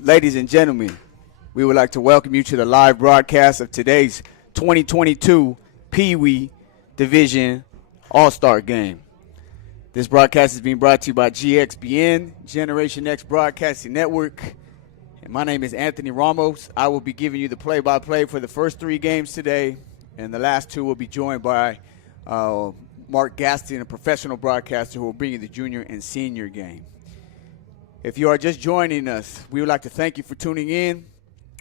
Ladies and gentlemen, we would like to welcome you to the live broadcast of today's 2022 PeeWees Division All Star Game. This broadcast is being brought to you by GXBN, Generation X Broadcasting Network. And my name is Anthony Ramos. I will be giving you the play-by-play for the first three games today, and the last two will be joined by Mark Gaston, a professional broadcaster who will bring you the junior and senior game. If you are just joining us, we would like to thank you for tuning in.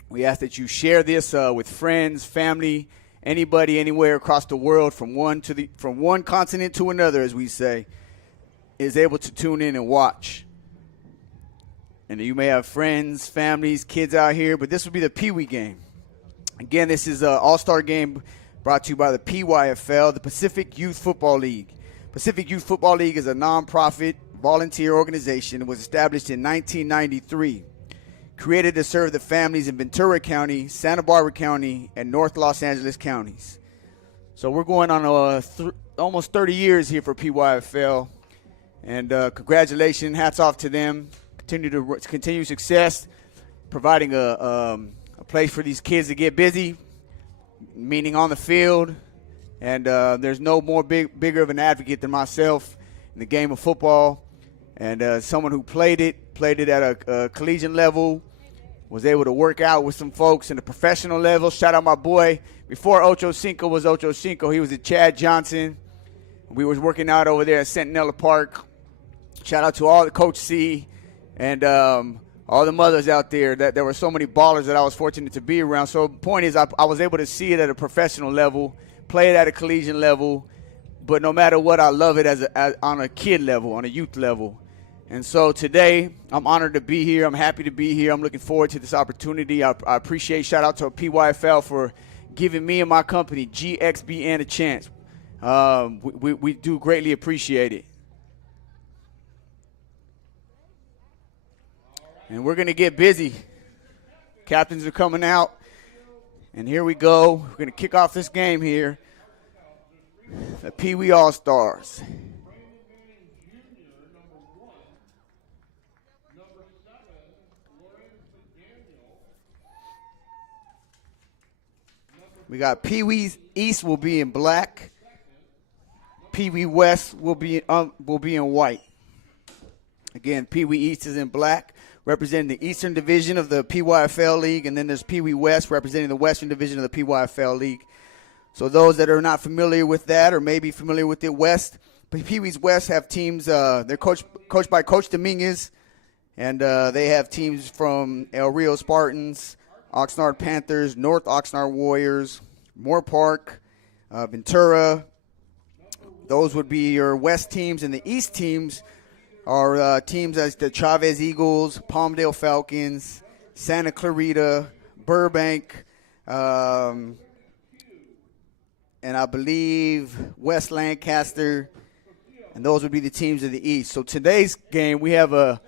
We ask that you share this with friends, family, anybody, anywhere across the world, from one continent to another, as we say, is able to tune in and watch. And you may have friends, families, kids out here, but this will be the PeeWees game. Again, this is an all-star game brought to you by the PYFL, the Pacific Youth Football League. Pacific Youth Football League is a nonprofit volunteer organization. It was established in 1993, created to serve the families in Ventura County, Santa Barbara County, and North Los Angeles counties. So we're going on almost 30 years here for PYFL, and congratulations, hats off to them. Continue success, providing a place for these kids to get busy, meaning on the field, and there's no more bigger of an advocate than myself in the game of football. And someone who played it at a collegiate level, was able to work out with some folks in the professional level. Shout out my boy. Before Ocho Cinco was Ocho Cinco, he was at Chad Johnson. We was working out over there at Centinela Park. Shout out to all the Coach C and all the mothers out there. That there were so many ballers that I was fortunate to be around. So the point is I was able to see it at a professional level, play it at a collegiate level, but no matter what, I love it on a kid level, on a youth level. And so today, I'm honored to be here. I'm happy to be here. I'm looking forward to this opportunity. I appreciate, shout out to PYFL for giving me and my company, GXBN, a chance. We do greatly appreciate it. And we're going to get busy. Captains are coming out. And here we go. We're going to kick off this game here. The PeeWees All Stars. We got PeeWees East will be in black. PeeWees West will be in white. Again, PeeWees East is in black, representing the Eastern Division of the PYFL League, and then there's PeeWees West representing the Western Division of the PYFL League. So those that are not familiar with that, or maybe familiar with the West, PeeWees West have teams. They're coached by Coach Dominguez, and they have teams from El Rio Spartans, Oxnard Panthers, North Oxnard Warriors, Moore Park, Ventura. Those would be your West teams, and the East teams are teams as the Chavez Eagles, Palmdale Falcons, Santa Clarita, Burbank, and I believe West Lancaster, and those would be the teams of the East. So today's game, we have a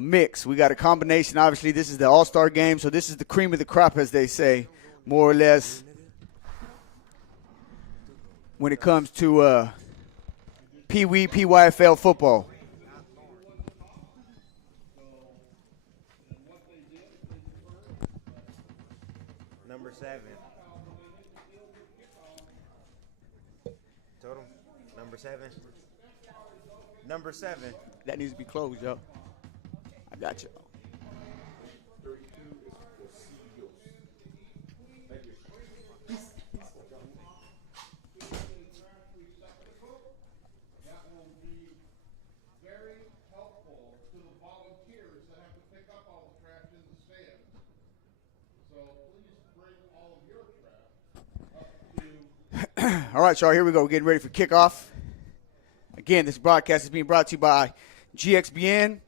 mix. We got a combination. Obviously, this is the all-star game, so this is the cream of the crop, as they say, more or less, when it comes to PYFL football. Number 7. Total. Number 7. Number 7. That needs to be closed, yo. I got you. All right, y'all, here we go. We're getting ready for kickoff. Again, this broadcast is being brought to you by GXBN.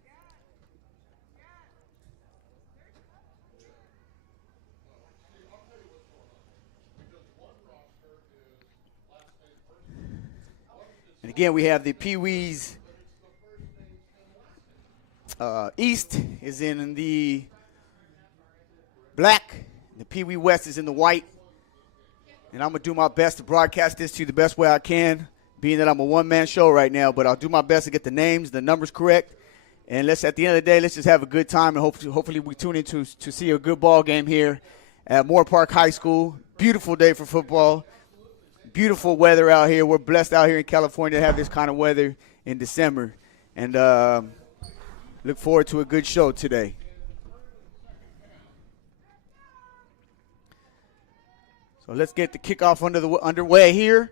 And again, we have the PeeWees East is in the black. The PeeWees West is in the white. And I'm going to do my best to broadcast this to you the best way I can, being that I'm a one-man show right now. But I'll do my best to get the names, the numbers correct, And at the end of the day, let's just have a good time, and hopefully we tune in to see a good ball game here at Moore Park High School. Beautiful day for football. Beautiful weather out here. We're blessed out here in California to have this kind of weather in December. And look forward to a good show today. So let's get the kickoff underway here.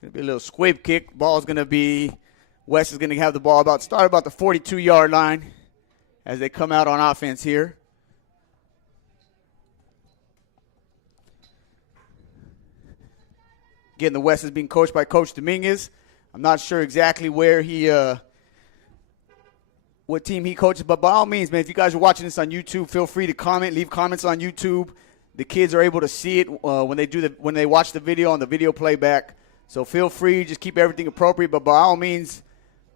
Going to be a little squib kick. Ball's going to be, West is going to have the ball start about the 42-yard line as they come out on offense here. Again, the West is being coached by Coach Dominguez. I'm not sure exactly where what team he coaches, but by all means, man, if you guys are watching this on YouTube, feel free to comment, leave comments on YouTube. The kids are able to see it when they watch the video on the video playback. So feel free, just keep everything appropriate, but by all means,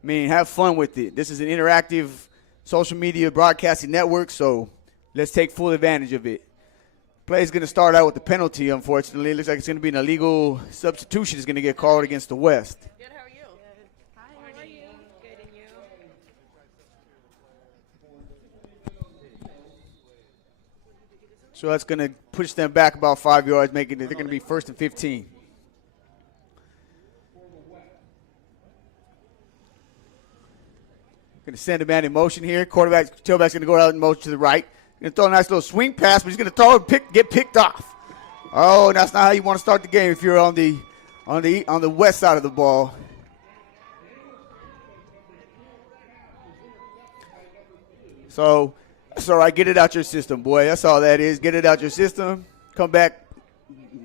have fun with it. This is an interactive social media broadcasting network, so let's take full advantage of it. Play is going to start out with the penalty, unfortunately. It looks like it's going to be an illegal substitution is going to get called against the West. Good, how are you? Good. Hi, how are you? Good, and you? So that's going to push them back about 5 yards, they're going to be 1st and 15. Going to send a man in motion here. Tailback's going to go out in motion to the right. Going to throw a nice little swing pass, but he's going to throw it and get picked off. Oh, that's not how you want to start the game if you're on the west side of the ball. So that's all right. Get it out your system, boy. That's all that is. Get it out your system. Come back.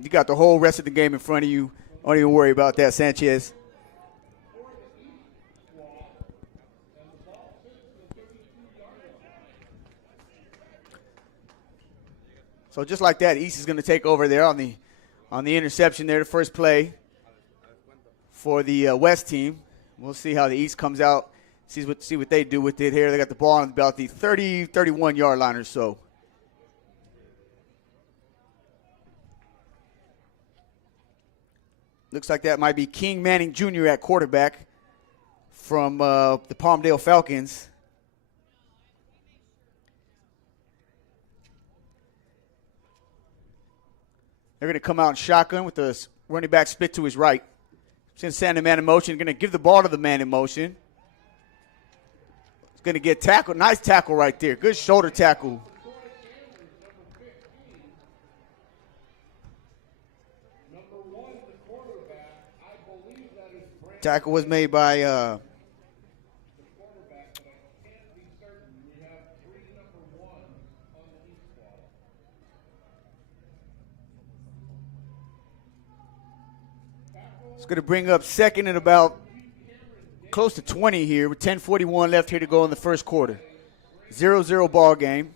You got the whole rest of the game in front of you. Don't even worry about that, Sanchez. So just like that, East is going to take over there on the interception there, the first play for the West team. We'll see how the East comes out, see what they do with it here. They got the ball on about the 30, 31-yard line or so. Looks like that might be King Manning Jr. at quarterback from the Palmdale Falcons. They're going to come out in shotgun with the running back split to his right. He's going to send a man in motion. Going to give the ball to the man in motion. He's going to get tackled. Nice tackle right there. Good shoulder tackle. Tackle was made by it's going to bring up second and about close to 20 here with 10:41 left here to go in the first quarter. 0-0 ball game.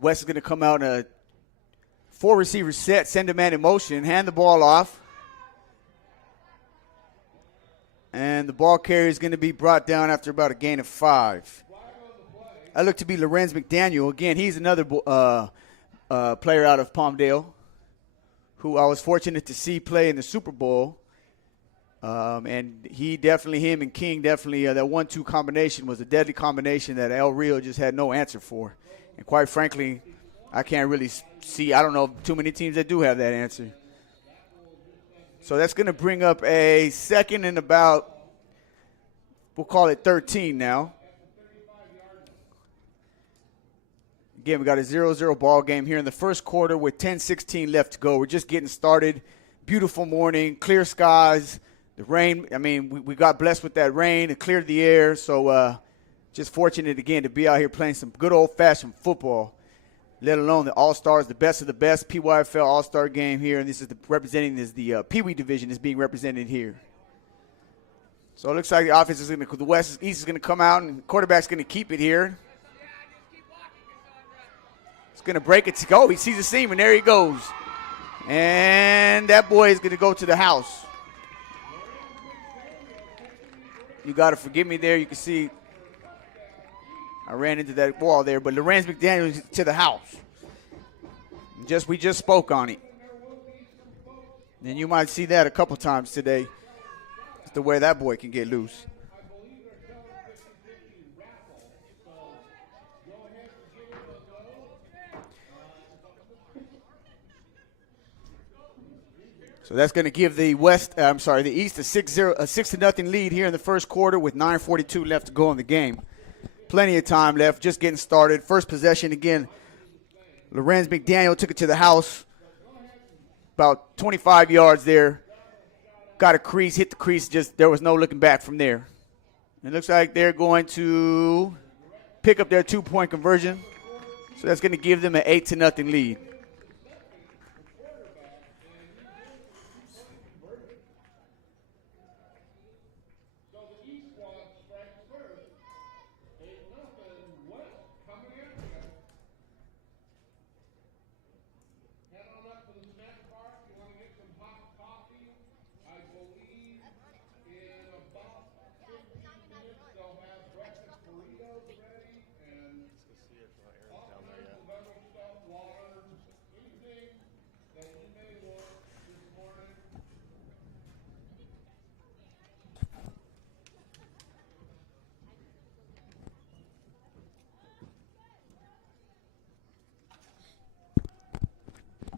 West is going to come out in a 4-receiver set, send a man in motion, hand the ball off. And the ball carrier is going to be brought down after about a gain of 5. I look to be Lorenz McDaniel. Again, he's another player out of Palmdale who I was fortunate to see play in the Super Bowl. And him and King definitely, that 1-2 combination was a deadly combination that El Rio just had no answer for. And quite frankly, I can't really see, I don't know too many teams that do have that answer. So that's going to bring up a second and about, we'll call it 13 now. Again, we got a 0-0 ball game here in the first quarter with 10:16 left to go. We're just getting started. Beautiful morning, clear skies. The rain, we got blessed with that rain. It cleared the air. So just fortunate, again, to be out here playing some good old-fashioned football, let alone the All-Stars, the best of the best, PYFL All Star game here. And this is the PeeWee division is being represented here. So it looks like the offense is going to, East is going to come out, and the quarterback's going to keep it here. Going to break it to go. He sees the seam, and there he goes. And that boy is going to go to the house. You got to forgive me there. You can see I ran into that wall there, but Lorenz McDaniel to the house. We just spoke on it. And you might see that a couple times today. It's the way that boy can get loose. So that's going to give the East a 6-0 lead here in the first quarter with 9:42 left to go in the game. Plenty of time left, just getting started. First possession again. Lorenz McDaniel took it to the house, about 25 yards there. Got a crease, hit the crease, there was no looking back from there. It looks like they're going to pick up their 2-point conversion. So that's going to give them an 8-0 lead.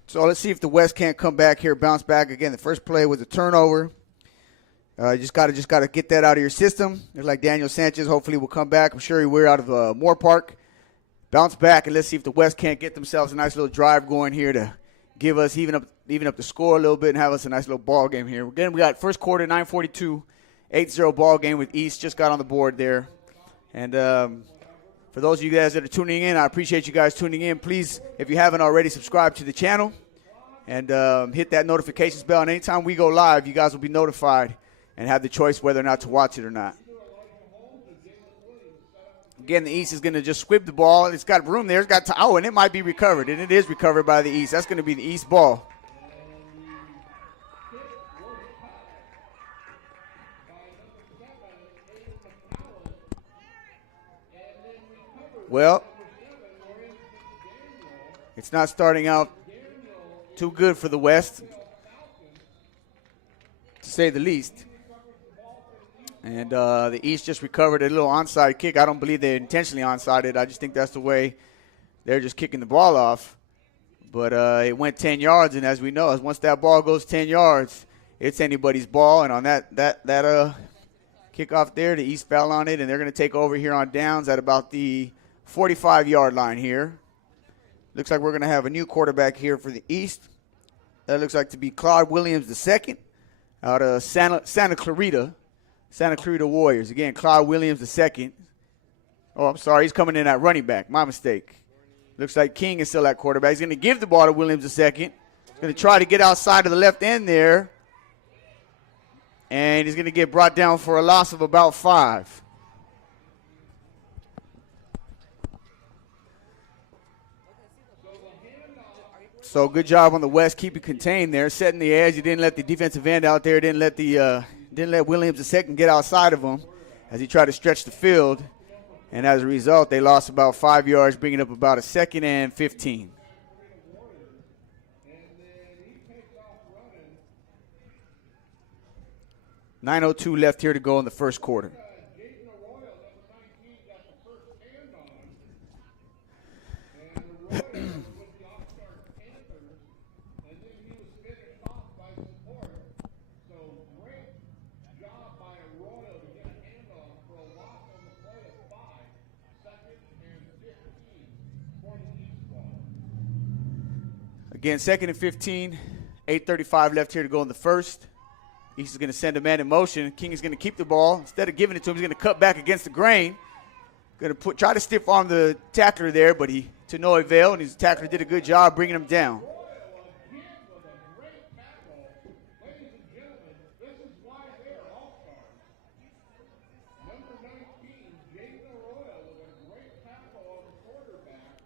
So let's see if the West can't come back here, bounce back again. The first play was a turnover. You just gotta get that out of your system. Looks like Daniel Sanchez hopefully will come back. I'm sure he will out of Moore Park. Bounce back, and let's see if the West can't get themselves a nice little drive going here to give us even up the score a little bit and have us a nice little ball game here. Again, we got first quarter 9:42, 8-0 ball game with East just got on the board there. And for those of you guys that are tuning in, I appreciate you guys tuning in. Please, if you haven't already, subscribe to the channel and hit that notifications bell. And anytime we go live, you guys will be notified and have the choice whether or not to watch it or not. Again, the East is going to just squib the ball. It's got room there. And it might be recovered, and it is recovered by the East. That's going to be the East ball. Well, it's not starting out too good for the West, to say the least. And the East just recovered a little onside kick. I don't believe they intentionally onsided. I just think that's the way they're just kicking the ball off. But it went 10 yards, and as we know, once that ball goes 10 yards, it's anybody's ball. And on that kickoff there, the East fell on it, and they're going to take over here on downs at about the 45-yard line here. Looks like we're going to have a new quarterback here for the East. That looks like to be Claude Williams II out of Santa Clarita Warriors. Again, Claude Williams II. Oh, I'm sorry. He's coming in at running back. My mistake. Looks like King is still at quarterback. He's going to give the ball to Williams II. He's going to try to get outside of the left end there. And he's going to get brought down for a loss of about 5. So good job on the West, keep it contained there, setting the edge. He didn't let the defensive end out there, didn't let Williams II get outside of him as he tried to stretch the field. And as a result, they lost about 5 yards, bringing up about a 2nd and 15. .902 left here to go in the first quarter. Again, 2nd and 15, 8:35 left here to go in the first. East is going to send a man in motion. King is going to keep the ball. Instead of giving it to him, he's going to cut back against the grain. Going to try to stiff arm the tackler there, but to no avail, and his tackler did a good job bringing him down.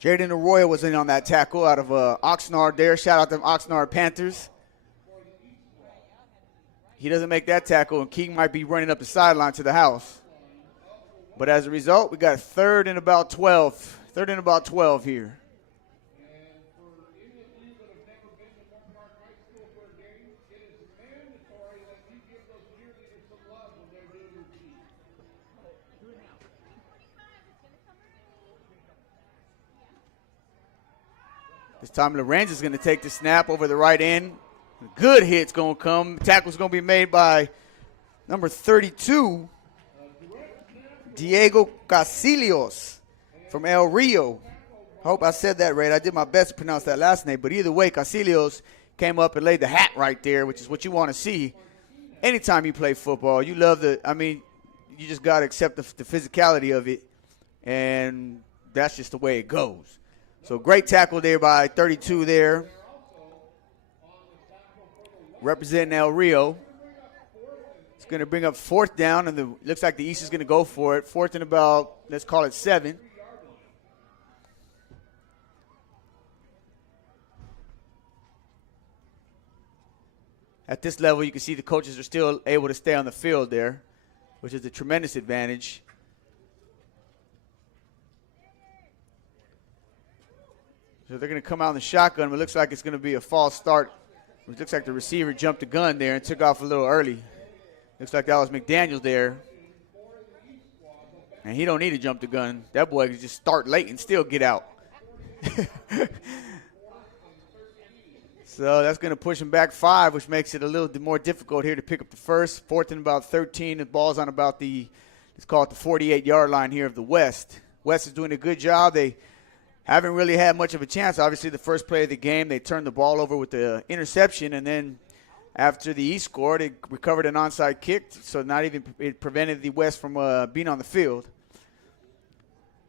Jaden Arroyo was in on that tackle out of Oxnard there. Shout out to Oxnard Panthers. He doesn't make that tackle, and King might be running up the sideline to the house. But as a result, we got third and about 12. Third and about 12 here. This time Lorenz is going to take the snap over the right end. Good hit's going to come. Tackle's going to be made by number 32, Diego Casillos from El Rio. I hope I said that right. I did my best to pronounce that last name. But either way, Casillos came up and laid the hat right there, which is what you want to see. Anytime you play football, you love you just got to accept the physicality of it. And that's just the way it goes. So great tackle there by 32 there. Representing El Rio. It's going to bring up fourth down, and looks like the East is going to go for it. Fourth and about, let's call it 7. At this level, you can see the coaches are still able to stay on the field there, which is a tremendous advantage. So they're going to come out in the shotgun, but it looks like it's going to be a false start. It looks like the receiver jumped the gun there and took off a little early. Looks like that was McDaniel there. And he don't need to jump the gun. That boy can just start late and still get out. So that's going to push him back 5, which makes it a little more difficult here to pick up the first. Fourth and about 13. The ball's on about let's call it the 48-yard line here of the West. West is doing a good job. They haven't really had much of a chance. Obviously, the first play of the game, they turned the ball over with the interception, and then after the East scored, they recovered an onside kick, so it prevented the West from being on the field.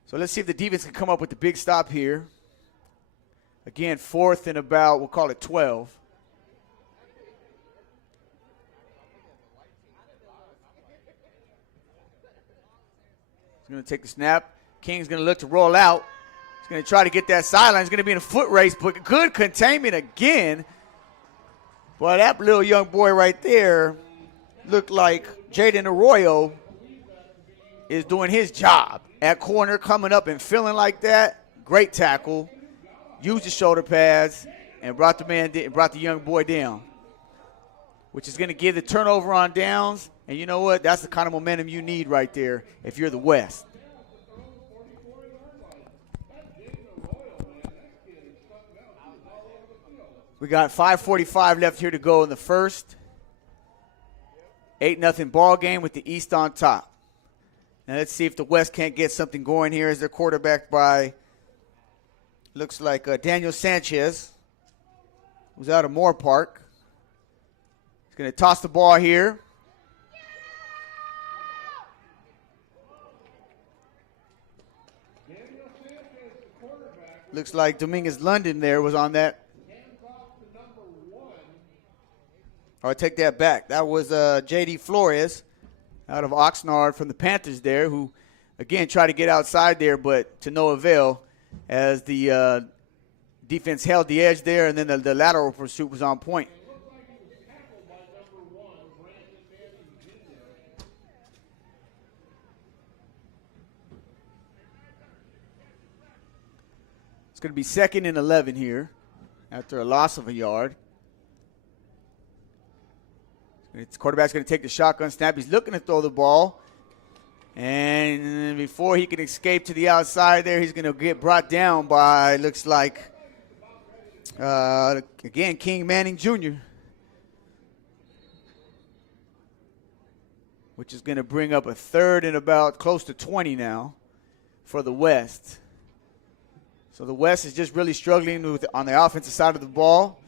So let's see if the defense can come up with the big stop here. Again, fourth and about, we'll call it 12. He's going to take the snap. King's going to look to roll out. He's going to try to get that sideline. He's going to be in a foot race, but good containment again. Boy, that little young boy right there looked like Jaden Arroyo is doing his job at corner, coming up and feeling like that. Great tackle. Used the shoulder pads and brought the young boy down, which is going to give the turnover on downs. And you know what? That's the kind of momentum you need right there if you're the West. We got 5:45 left here to go in the first. 8-0 ball game with the East on top. Now let's see if the West can't get something going here as they're quarterbacked by, looks like Daniel Sanchez, who's out of Moore Park. He's going to toss the ball here. Looks like Dominguez London there was on that. Or I take that back. That was J.D. Flores out of Oxnard from the Panthers there, who, again, tried to get outside there, but to no avail as the defense held the edge there, and then the lateral pursuit was on point. It's going to be 2nd and 11 here after a loss of a yard. Its quarterback's going to take the shotgun snap. He's looking to throw the ball. And before he can escape to the outside there, he's going to get brought down by, looks like, again, King Manning Jr., which is going to bring up a third and about close to 20 now for the West. So the West is just really struggling on the offensive side of the ball.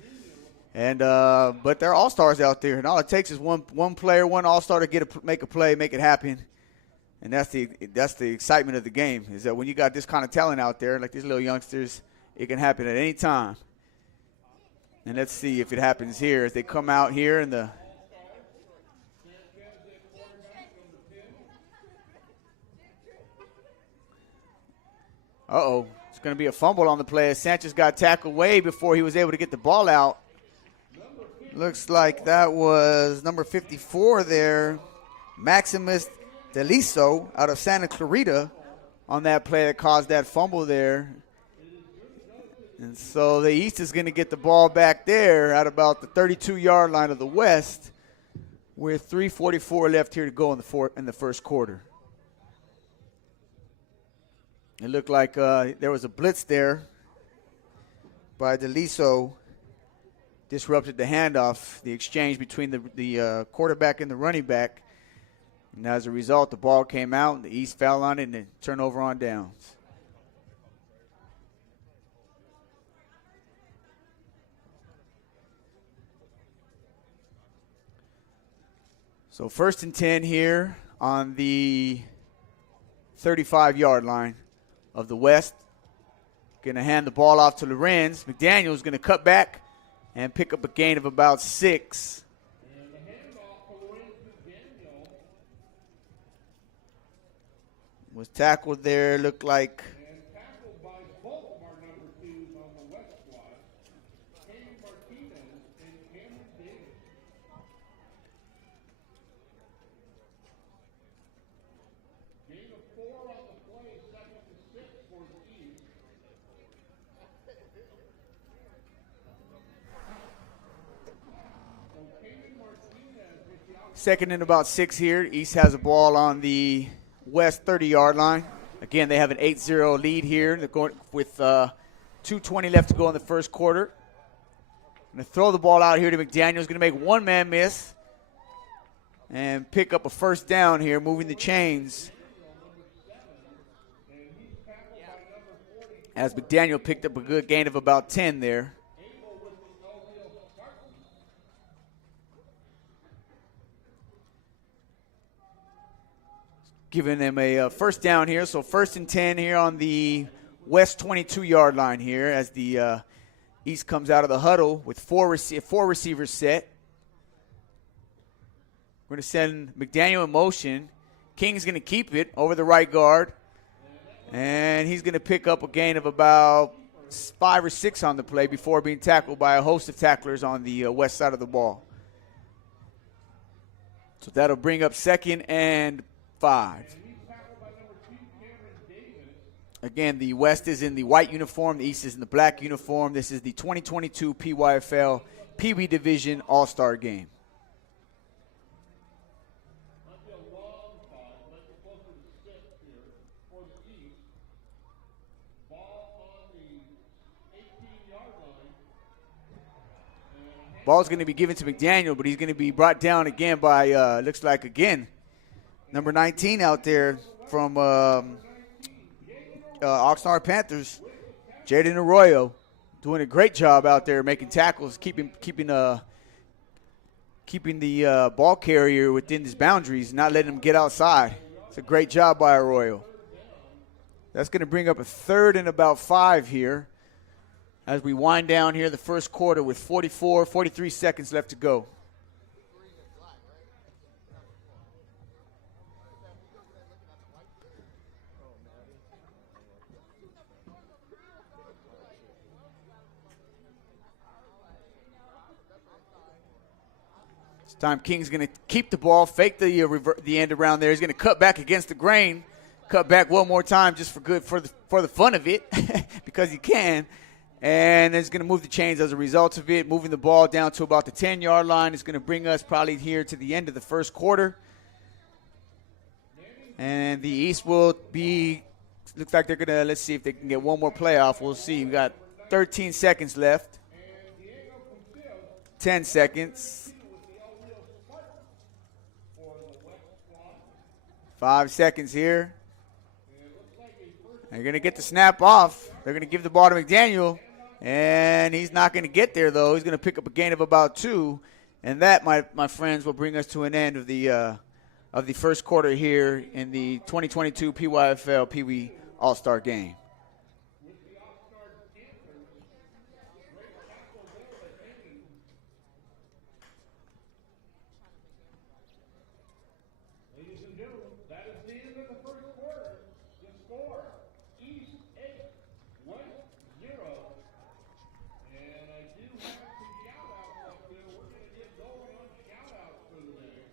And but they're all-stars out there, and all it takes is one player, one all-star to make a play, make it happen. And that's the excitement of the game, is that when you got this kind of talent out there, like these little youngsters, it can happen at any time. And let's see if it happens here as they come out here in the it's going to be a fumble on the play. Sanchez got tackled way before he was able to get the ball out. Looks like that was number 54 there, Maximus Deliso out of Santa Clarita on that play that caused that fumble there. And so the East is going to get the ball back there at about the 32-yard line of the West with 3:44 left here to go in the first quarter. It looked like there was a blitz there by Deliso. Disrupted the handoff, the exchange between the quarterback and the running back. And as a result, the ball came out, and the East fell on it, and turnover on downs. So 1st and 10 here on the 35-yard line of the West. Going to hand the ball off to Lorenz. McDaniel's going to cut back and pick up a gain of about 6. Was tackled there, looked like. Tackled by both of our number 2s on the West squad, Kenny Martinez and Cameron Davis. Gain of 4 on the play, 2nd and 6 for the East. So Kenny Martinez with the outside. 2nd and about 6 here. East has a ball on the West 30-yard line. Again, they have an 8-0 lead here. They're going with 2:20 left to go in the first quarter. Going to throw the ball out here to McDaniels. Going to make one man miss and pick up a first down here, moving the chains. As McDaniel picked up a good gain of about 10 there. Giving them a first down here. So 1st and 10 here on the West 22-yard line here as the East comes out of the huddle with four receivers set. We're going to send McDaniel in motion. King's going to keep it over the right guard. And he's going to pick up a gain of about 5 or 6 on the play before being tackled by a host of tacklers on the west side of the ball. So that'll bring up 2nd and 5. Again, the West is in the white uniform. The East is in the black uniform. This is the 2022 PYFL PeeWees Division All Star game. Ball's going to be given to McDaniel, but he's going to be brought down again by, looks like, again, number 19 out there from Oxnard Panthers, Jaden Arroyo, doing a great job out there making tackles, keeping the ball carrier within his boundaries, not letting him get outside. It's a great job by Arroyo. That's going to bring up a 3rd and about 5 here as we wind down here the first quarter with 43 seconds left to go. This time King's going to keep the ball, fake the end around there. He's going to cut back against the grain, cut back one more time just for the fun of it because he can. And it's going to move the chains as a result of it, moving the ball down to about the 10-yard line. It's going to bring us probably here to the end of the first quarter. And the East will be, looks like they're going to, let's see if they can get one more play off. We'll see. We got 13 seconds left. 10 seconds. 5 seconds here. They're going to get the snap off. They're going to give the ball to McDaniel. And he's not going to get there, though. He's going to pick up a gain of about 2. And that, my friends, will bring us to an end of the first quarter here in the 2022 PYFL PeeWees All Star game. Ladies and gentlemen, that is the end of the first quarter. The score, East 8, West 0. And I do have some shout-outs up there. We're going to get going on shout-outs for the day.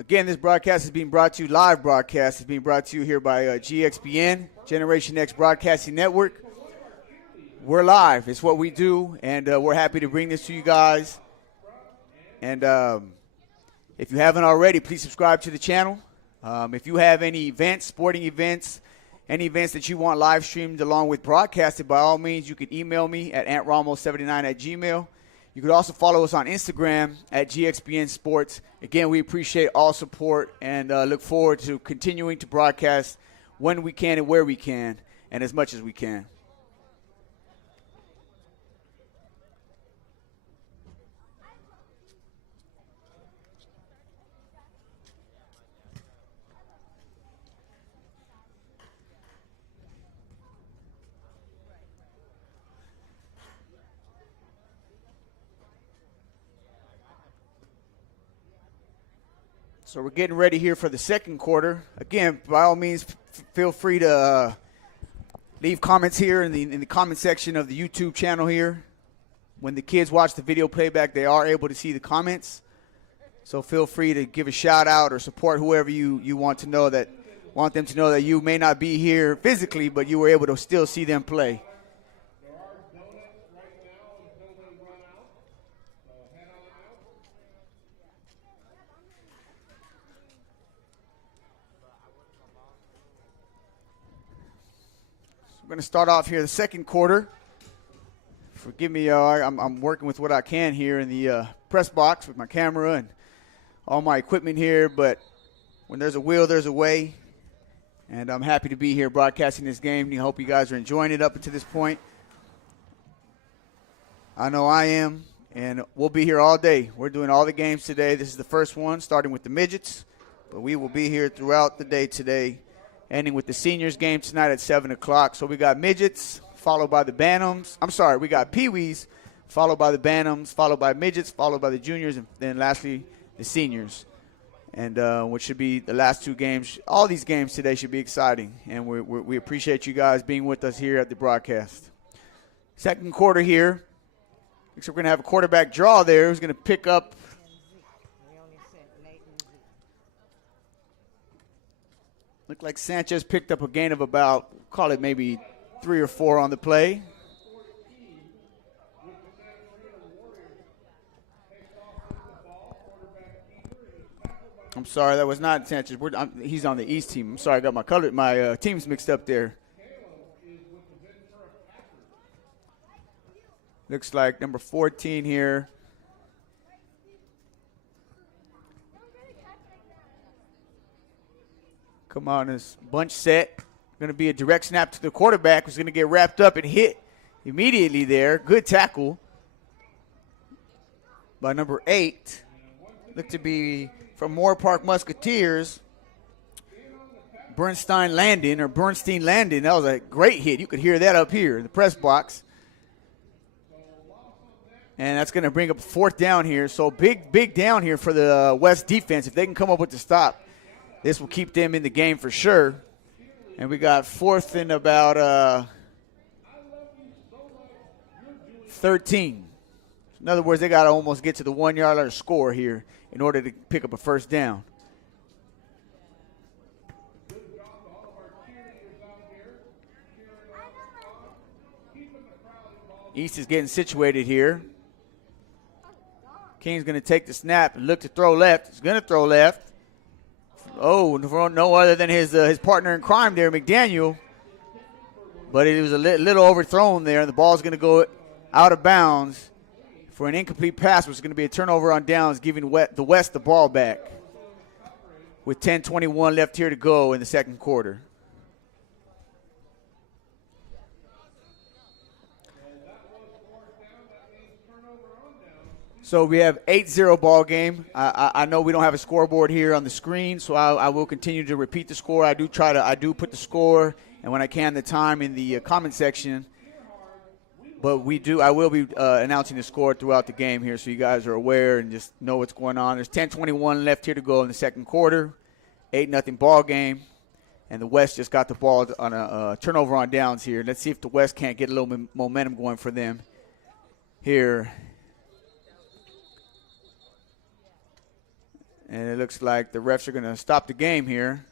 Again, this broadcast is being brought to you, live broadcast is being brought to you here by GXBN, Generation X Broadcasting Network. We're live. It's what we do, and we're happy to bring this to you guys. And if you haven't already, please subscribe to the channel. If you have any events, sporting events, any events that you want live streamed along with broadcasted, by all means, you can email me at antramos79@gmail.com. You could also follow us on Instagram at GXBN Sports. Again, we appreciate all support and look forward to continuing to broadcast when we can and where we can and as much as we can. So we're getting ready here for the second quarter. Again, by all means, feel free to leave comments here in the comment section of the YouTube channel here. When the kids watch the video playback, they are able to see the comments. So feel free to give a shout out or support whoever you want them to know that you may not be here physically, but you were able to still see them play. There are donuts right now until they run out. So head on out. We're going to start off here the second quarter. Forgive me, I'm working with what I can here in the press box with my camera and all my equipment here, but when there's a will, there's a way. And I'm happy to be here broadcasting this game, and I hope you guys are enjoying it up until this point. I know I am, and we'll be here all day. We're doing all the games today. This is the first one, starting with the midgets, but we will be here throughout the day today, ending with the seniors game tonight at 7 o'clock. So we got midgets, followed by the bantams. We got PeeWees, followed by the bantams, followed by midgets, followed by the juniors, and then lastly the seniors. And which should be the last two games. All these games today should be exciting, and we appreciate you guys being with us here at the broadcast. Second quarter here. Looks like we're going to have a quarterback draw there who's going to pick up. Looked like Sanchez picked up a gain of about, call it maybe 3 or 4 on the play. I'm sorry, that was not Sanchez. He's on the East team. I'm sorry, I got my teams mixed up there. Looks like number 14 here. Come on, this bunch set. Going to be a direct snap to the quarterback, who's going to get wrapped up and hit immediately there. Good tackle by number 8. Looked to be from Moore Park Musketeers, Bernstein Landon. That was a great hit. You could hear that up here in the press box. And that's going to bring up 4th down here. So big down here for the West defense. If they can come up with the stop, this will keep them in the game for sure. And we got 4th and about 13. In other words, they got to almost get to the 1-yard line score here in order to pick up a 1st down. East is getting situated here. King's going to take the snap and look to throw left. He's going to throw left. Oh, no other than his partner in crime there, McDaniel. But it was a little overthrown there, and the ball's going to go out of bounds for an incomplete pass, which is going to be a turnover on downs, giving the West the ball back with 10:21 left here to go in the second quarter. So we have 8-0 ball game. I know we don't have a scoreboard here on the screen, so I will continue to repeat the score. I do put the score, and when I can, the time in the comment section. But I will be announcing the score throughout the game here, so you guys are aware and just know what's going on. There's 10:21 left here to go in the second quarter. 8-0 ball game, and the West just got the ball on a turnover on downs here. Let's see if the West can't get a little momentum going for them here. And it looks like the refs are going to stop the game here.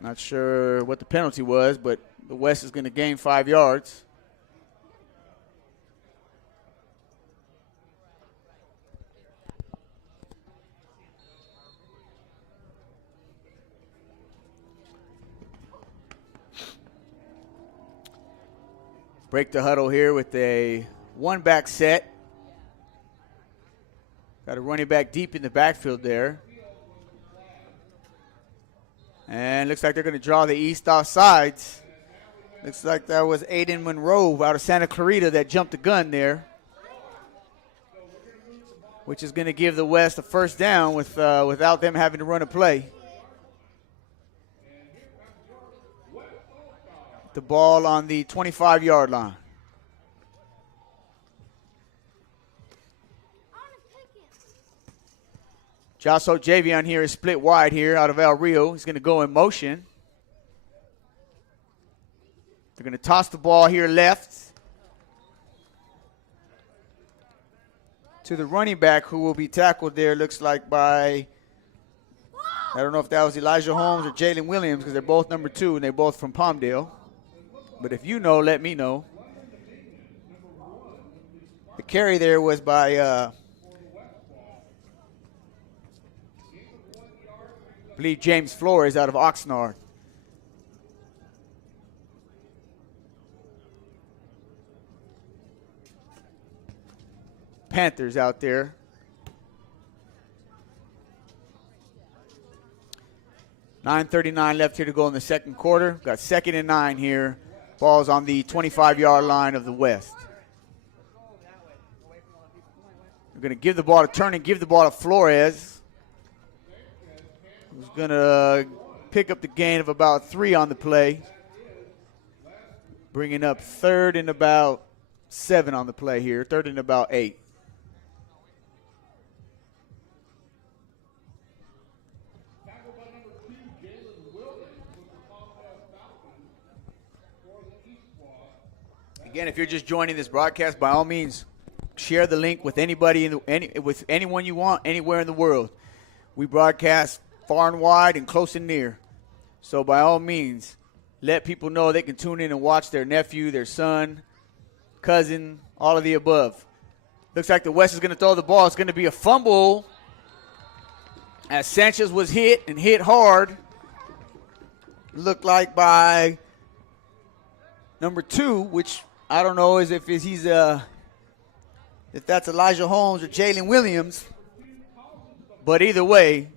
Not sure what the penalty was, but the West is going to gain 5 yards. Break the huddle here with a one-back set. Got a running back deep in the backfield there. And looks like they're going to draw the East off sides. Looks like that was Aiden Monroe out of Santa Clarita that jumped the gun there, which is going to give the West a first down without them having to run a play. The ball on the 25-yard line. Josso Javion here is split wide here out of El Rio. He's going to go in motion. They're going to toss the ball here left to the running back, who will be tackled there, looks like by, I don't know if that was Elijah Holmes or Jalen Williams, because they're both number 2 and they're both from Palmdale. But if you know, let me know. The carry there was by I believe James Flores out of Oxnard. Panthers out there. $9:39 left here to go in the second quarter. Got 2nd and 9 here. Ball's on the 25-yard line of the West. We're going to give the ball to Turner, give the ball to Flores, who's going to pick up the gain of about 3 on the play, bringing up 3rd and about 7 on the play here, 3rd and about 8. Again, if you're just joining this broadcast, by all means, share the link with anybody, with anyone you want, anywhere in the world. We broadcast far and wide and close and near. So by all means, let people know they can tune in and watch their nephew, their son, cousin, all of the above. Looks like the West is going to throw the ball. It's going to be a fumble as Sanchez was hit and hit hard. Looked like by number 2, which I don't know if that's Elijah Holmes or Jalen Williams. But either way,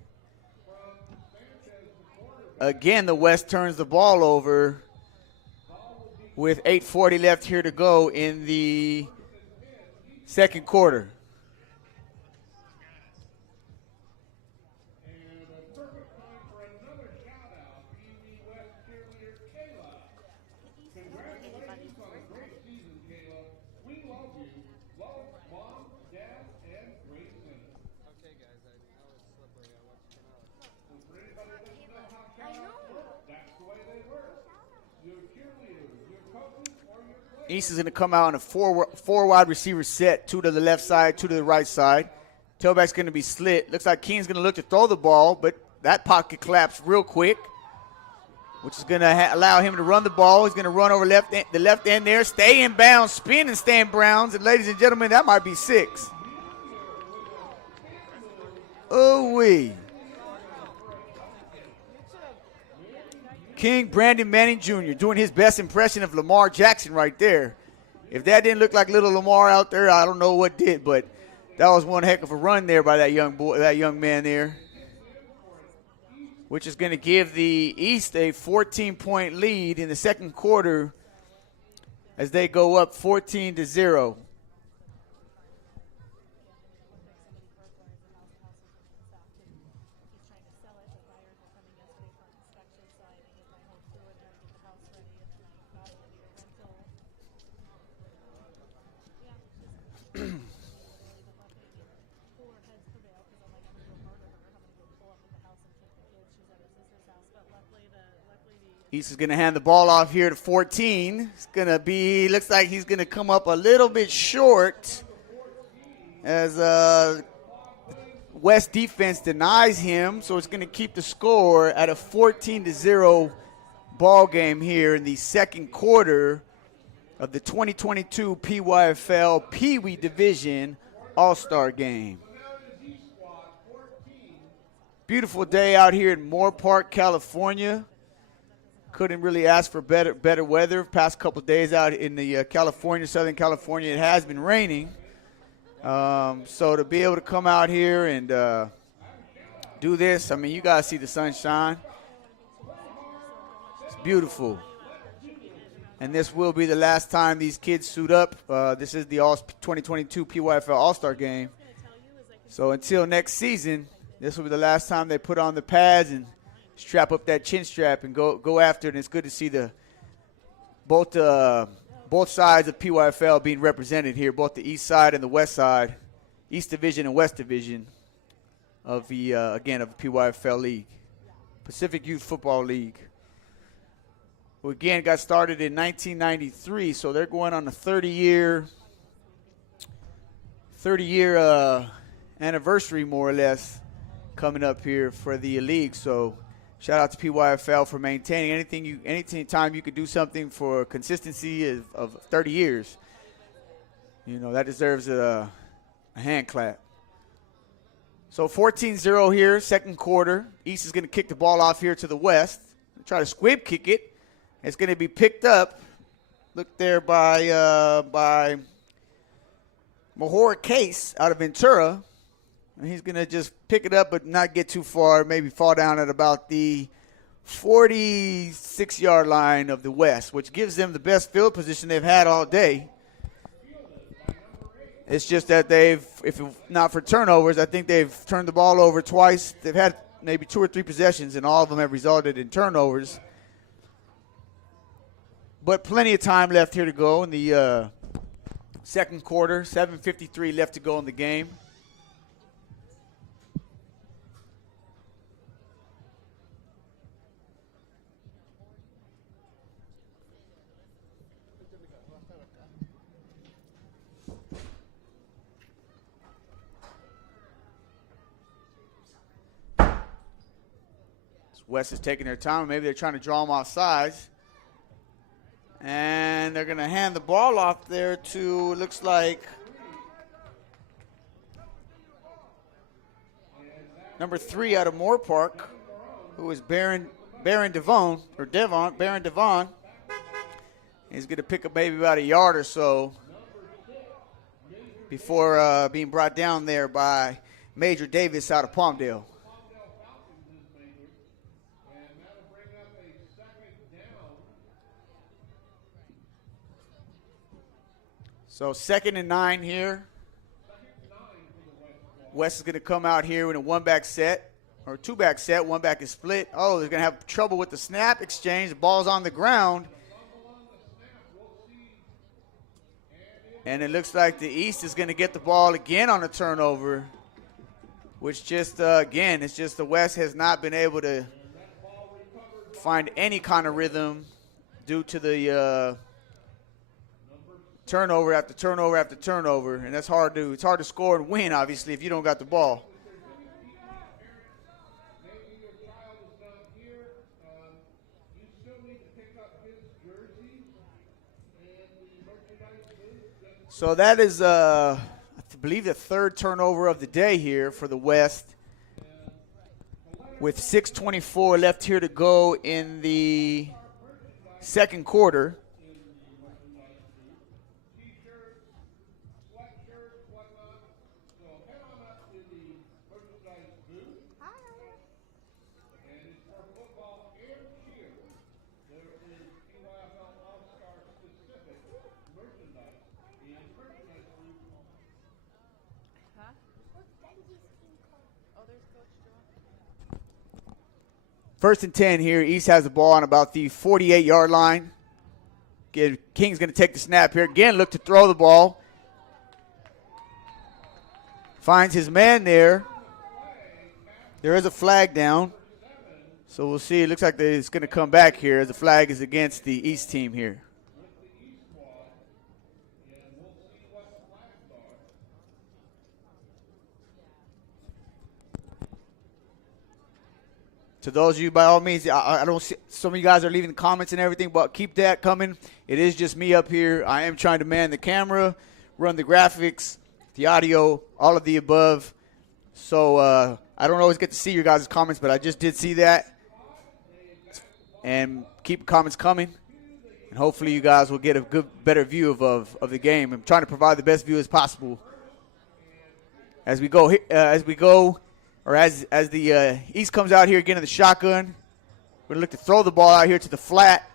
again, the West turns the ball over with 8:40 left here to go in the second quarter. East is going to come out in a four wide receiver set, 2 to the left side, 2 to the right side. Tailback's going to be slit. Looks like Keene's going to look to throw the ball, but that pocket collapsed real quick, which is going to allow him to run the ball. He's going to run over the left end there, stay in bounds, spin and stay in bounds. And ladies and gentlemen, that might be 6. Oh-wee. King Brandon Manning Jr. doing his best impression of Lamar Jackson right there. If that didn't look like little Lamar out there, I don't know what did, but that was one heck of a run there by that young man there, which is going to give the East a 14-point lead in the second quarter as they go up 14-0. East is going to hand the ball off here to 14. It's going to be, looks like he's going to come up a little bit short as West defense denies him, so it's going to keep the score at a 14-0 ball game here in the second quarter of the 2022 PYFL Pee-wee Division All Star game. Beautiful day out here in Moore Park, California. Couldn't really ask for better weather. Past couple days out in the Southern California, it has been raining. So to be able to come out here and do this, I mean, you guys see the sunshine. It's beautiful. And this will be the last time these kids suit up. This is the 2022 PYFL All Star game. So until next season, this will be the last time they put on the pads and strap up that chin strap and go after it. And it's good to see both sides of PYFL being represented here, both the east side and the west side, East Division and West Division of the PYFL League, Pacific Youth Football League. Who again got started in 1993, so they're going on a 30-year anniversary, more or less, coming up here for the league. So shout out to PYFL for maintaining anytime you could do something for consistency of 30 years. You know, that deserves a hand clap. So 14-0 here, second quarter. East is going to kick the ball off here to the west. Try to squib kick it. It's going to be picked up. Look there by Mahora Case out of Ventura. And he's going to just pick it up but not get too far, maybe fall down at about the 46-yard line of the West, which gives them the best field position they've had all day. It's just that if not for turnovers, I think they've turned the ball over twice. They've had maybe 2 or 3 possessions, and all of them have resulted in turnovers. But plenty of time left here to go in the second quarter. 7:53 left to go in the game. West is taking their time. Maybe they're trying to draw them off sides. And they're going to hand the ball off there to, it looks like, number 3 out of Moore Park, who is Baron Devon. He's going to pick up maybe about a yard or so before being brought down there by Major Davis out of Palmdale. So 2nd and 9 here. West is going to come out here in a 1-back set or 2-back set. 1-back is split. Oh, they're going to have trouble with the snap exchange. The ball's on the ground. And it looks like the East is going to get the ball again on a turnover, which just, again, it's just the West has not been able to find any kind of rhythm due to the turnover after turnover after turnover, and it's hard to score and win, obviously, if you don't got the ball. So that is, I believe, the 3rd turnover of the day here for the West, with 6:24 left here to go in the second quarter. First and 10 here. East has the ball on about the 48-yard line. King's going to take the snap here. Again, look to throw the ball. Finds his man there. There is a flag down. So we'll see. It looks like it's going to come back here as the flag is against the East team here. to those of you, by all means, I don't see, some of you guys are leaving comments and everything, but keep that coming. It is just me up here. I am trying to man the camera, run the graphics, the audio, all of the above. So I don't always get to see your guys' comments, but I just did see that. And keep comments coming. And hopefully you guys will get a better view of the game. I'm trying to provide the best view as possible as we go, or as the East comes out here again in the shotgun. We're going to look to throw the ball out here to the flat.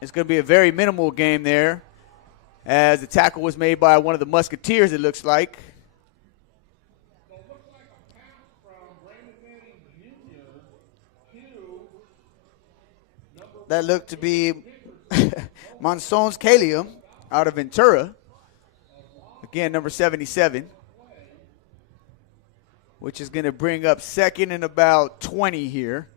It's going to be a very minimal game there, as the tackle was made by one of the Musketeers, it looks like. That looked to be Monsones Kalium out of Ventura. Again, number 77. Which is going to bring up second and about 20 here.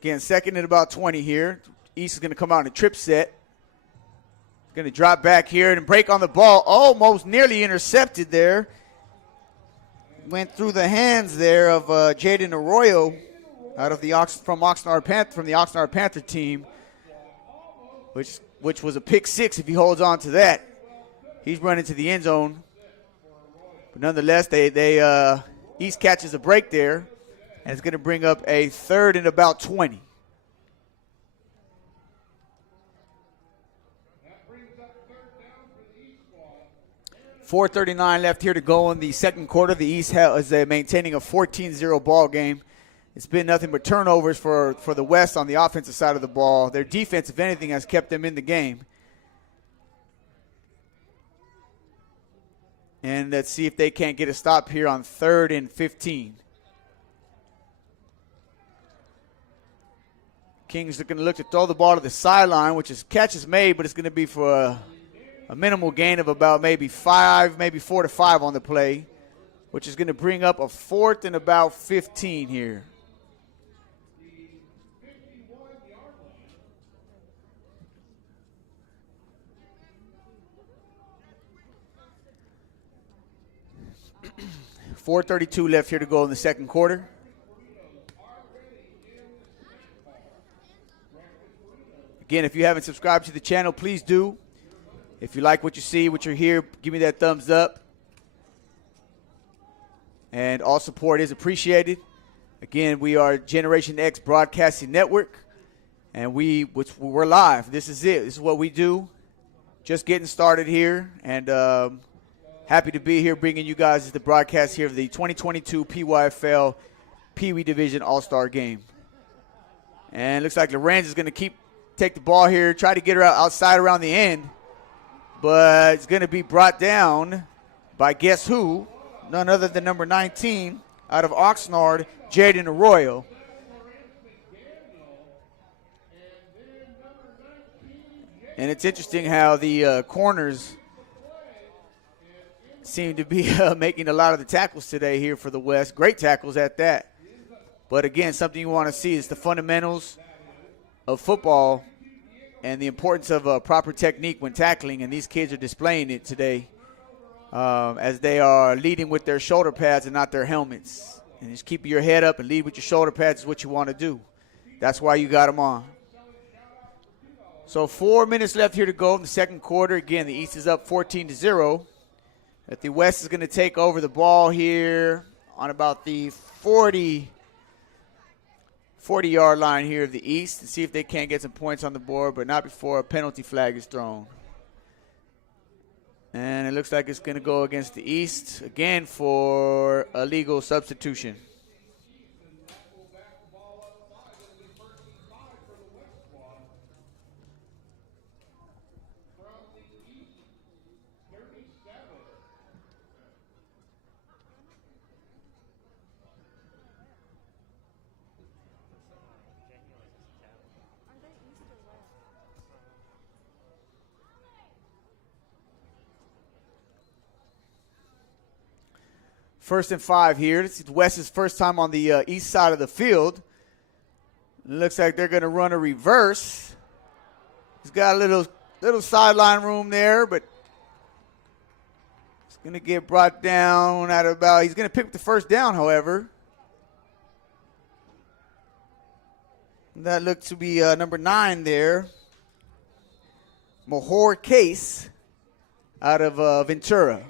Again, second and about 20 here. East is going to come out in a trip set. Going to drop back here and break on the ball. Almost nearly intercepted there. Went through the hands there of Jaden Arroyo out of the Oxnard Panther team, which was a pick six if he holds on to that. He's running to the end zone. But nonetheless, East catches a break there. And it's going to bring up a third and about 20. .439 left here to go in the second quarter. The East is maintaining a 14-0 ball game. It's been nothing but turnovers for the West on the offensive side of the ball. Their defense, if anything, has kept them in the game. And let's see if they can't get a stop here on 3rd and 15. Kings are going to look to throw the ball to the sideline, which is catch is made, but it's going to be for a minimal gain of about maybe 4 to 5 on the play, which is going to bring up a 4th and about 15 here. .432 left here to go in the second quarter. Again, if you haven't subscribed to the channel, please do. If you like what you see, what you hear, give me that thumbs up. And all support is appreciated. Again, we are Generation X Broadcasting Network, and we're live. This is it. This is what we do. Just getting started here, and happy to be here bringing you guys the broadcast here of the 2022 PYFL Pee-wee Division All Star Game. And it looks like Lorenz is going to take the ball here, try to get her outside around the end, but it's going to be brought down by guess who? None other than number 19 out of Oxnard, Jaden Arroyo. And it's interesting how the corners seem to be making a lot of the tackles today here for the West. Great tackles at that. But again, something you want to see is the fundamentals of football and the importance of proper technique when tackling, and these kids are displaying it today as they are leading with their shoulder pads and not their helmets. And just keep your head up and lead with your shoulder pads is what you want to do. That's why you got them on. So 4 minutes left here to go in the second quarter. Again, the East is up 14-0. That the West is going to take over the ball here on about the 40-yard line here of the East and see if they can't get some points on the board, but not before a penalty flag is thrown. And it looks like it's going to go against the East again for a legal substitution. 1st and 5 here. This is West's first time on the east side of the field. It looks like they're going to run a reverse. He's got a little sideline room there, but it's going to get brought down at about, he's going to pick up the first down, however. That looked to be number 9 there. Mahor Case out of Ventura.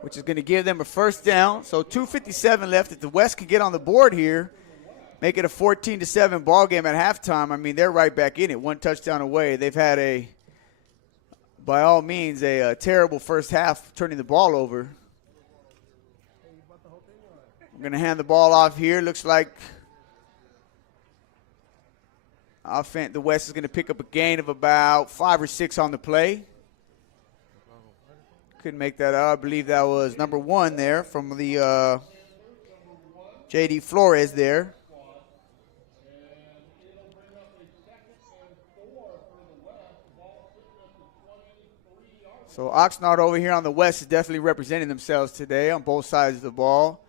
Which is going to give them a first down. So 2:57 left. If the West can get on the board here, make it a 14-7 ball game at halftime, I mean, they're right back in it, 1 touchdown away. They've had by all means, a terrible first half turning the ball over. I'm going to hand the ball off here. Looks like the West is going to pick up a gain of about 5 or 6 on the play. Couldn't make that out. I believe that was number 1 there from the J.D. Flores there. So Oxnard over here on the West is definitely representing themselves today on both sides of the ball.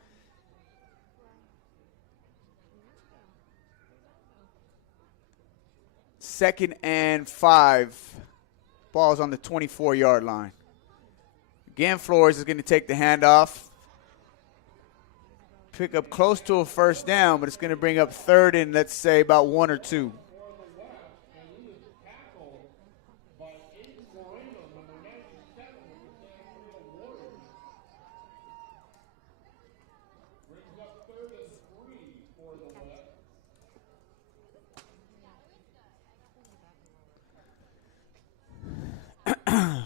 Second and 5. Ball's on the 24-yard line. Again, Flores is going to take the handoff. Pick up close to a first down, but it's going to bring up 3rd and, let's say, about 1 or 2.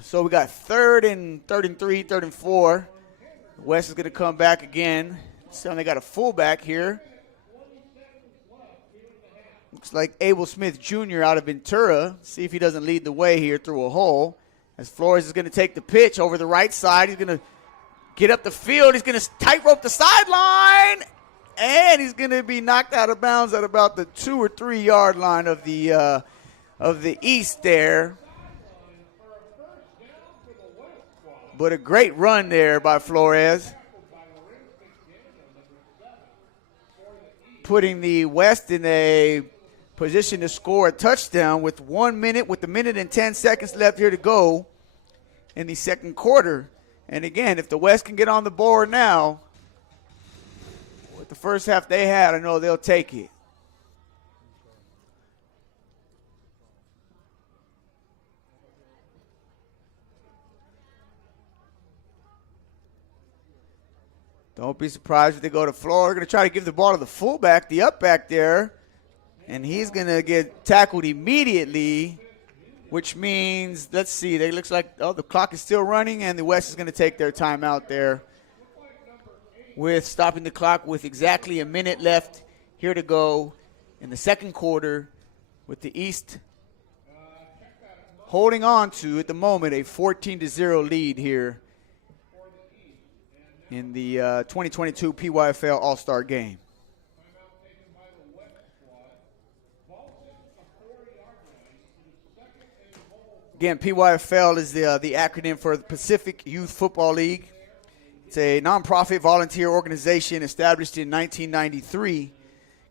So we got 3rd and 3, 3rd and 4. West is going to come back again. So they got a fullback here. Looks like Abel Smith Jr. out of Ventura. See if he doesn't lead the way here through a hole. As Flores is going to take the pitch over the right side. He's going to get up the field. He's going to tightrope the sideline. And he's going to be knocked out of bounds at about the 2 or 3 yard line of the east there. But a great run there by Flores. Putting the West in a position to score a touchdown with 1 minute, with a minute and 10 seconds left here to go in the second quarter. And again, if the West can get on the board now, with the first half they had, I know they'll take it. Don't be surprised if they go to Florida. They're going to try to give the ball to the fullback, the up back there. And he's going to get tackled immediately, which means, let's see, it looks like, the clock is still running, and the West is going to take their timeout there with stopping the clock with exactly a minute left here to go in the second quarter, with the East holding on to, at the moment, a 14-0 lead here in the 2022 PYFL All Star game. Again, PYFL is the acronym for the Pacific Youth Football League. It's a nonprofit volunteer organization established in 1993,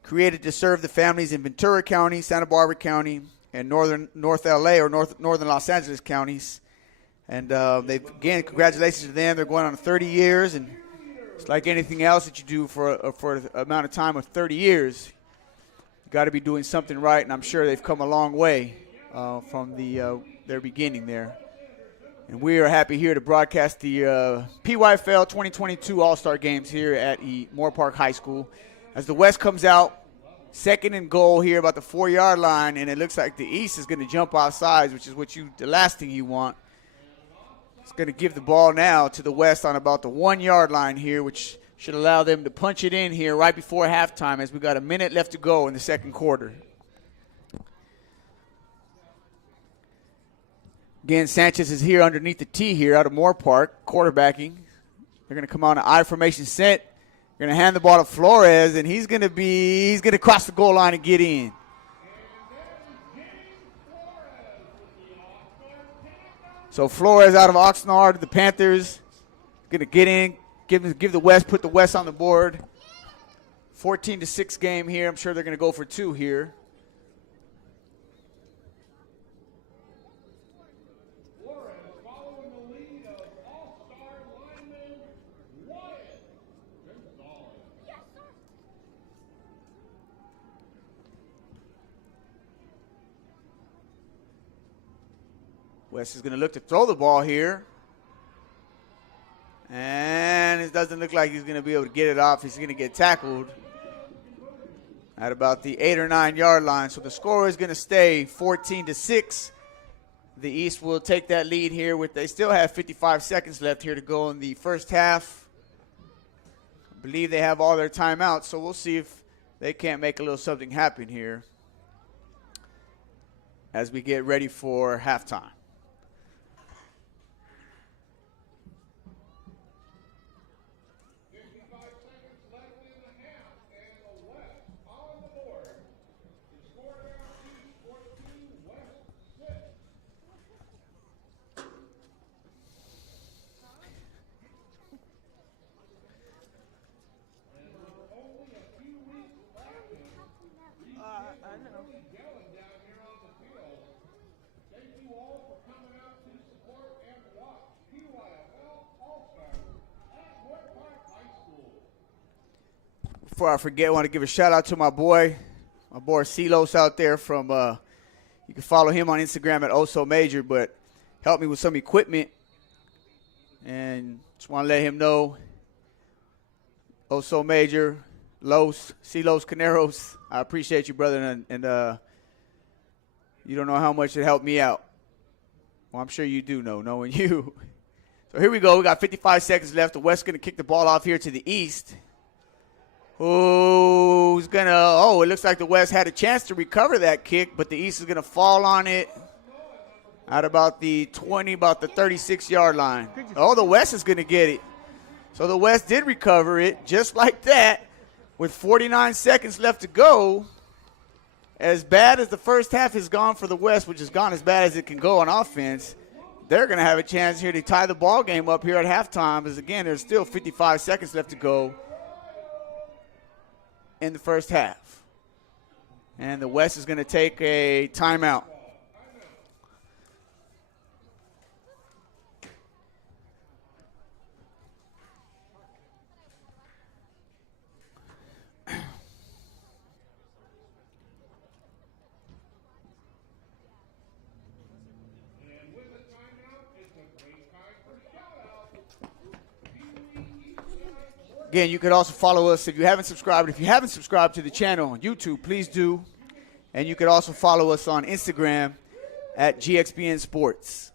created to serve the families in Ventura County, Santa Barbara County, and North LA or northern Los Angeles counties. And again, congratulations to them. They're going on 30 years, and it's like anything else that you do for an amount of time of 30 years. You got to be doing something right, and I'm sure they've come a long way from their beginning there. And we are happy here to broadcast the PYFL 2022 All-Star Games here at Moore Park High School. As the West comes out, 2nd and goal here about the 4-yard line, and it looks like the East is going to jump outside, which is the last thing you want. It's going to give the ball now to the West on about the 1-yard line here, which should allow them to punch it in here right before halftime, as we got a minute left to go in the second quarter. Again, Sanchez is here underneath the tee here out of Moore Park, quarterbacking. They're going to come on an I formation set. They're going to hand the ball to Flores, and he's going to cross the goal line and get in. So Flores out of Oxnard, the Panthers going to get in, give the West, put the West on the board. 14-6 game here. I'm sure they're going to go for 2 here. Flores following the lead of All Star lineman Wyatt Gonzalez. West is going to look to throw the ball here. And it doesn't look like he's going to be able to get it off. He's going to get tackled at about the 8 or 9 yard line. So the score is going to stay 14-6. The East will take that lead here they still have 55 seconds left here to go in the first half. I believe they have all their timeouts, so we'll see if they can't make a little something happen here as we get ready for halftime. Thank you all for coming out to support and watch PYFL All Star at Wood Park High School. Before I forget, I want to give a shout out to my boy Silos out there from, you can follow him on Instagram at Oso Major, but helped me with some equipment. And just want to let him know, Oso Major, Silos Caneros, I appreciate you, brother, and you don't know how much it helped me out. Well, I'm sure you do know, knowing you. So here we go. We got 55 seconds left. The West going to kick the ball off here to the East. Who's going to, it looks like the West had a chance to recover that kick, but the East is going to fall on it at about the 36-yard line. Oh, the West is going to get it. So the West did recover it just like that with 49 seconds left to go. As bad as the first half has gone for the West, which has gone as bad as it can go on offense, they're going to have a chance here to tie the ball game up here at halftime. Because, again, there's still 55 seconds left to go in the first half. And the West is going to take a timeout. Again, you could also follow us if you haven't subscribed. If you haven't subscribed to the channel on YouTube, please do. And you could also follow us on Instagram at GXBN Sports.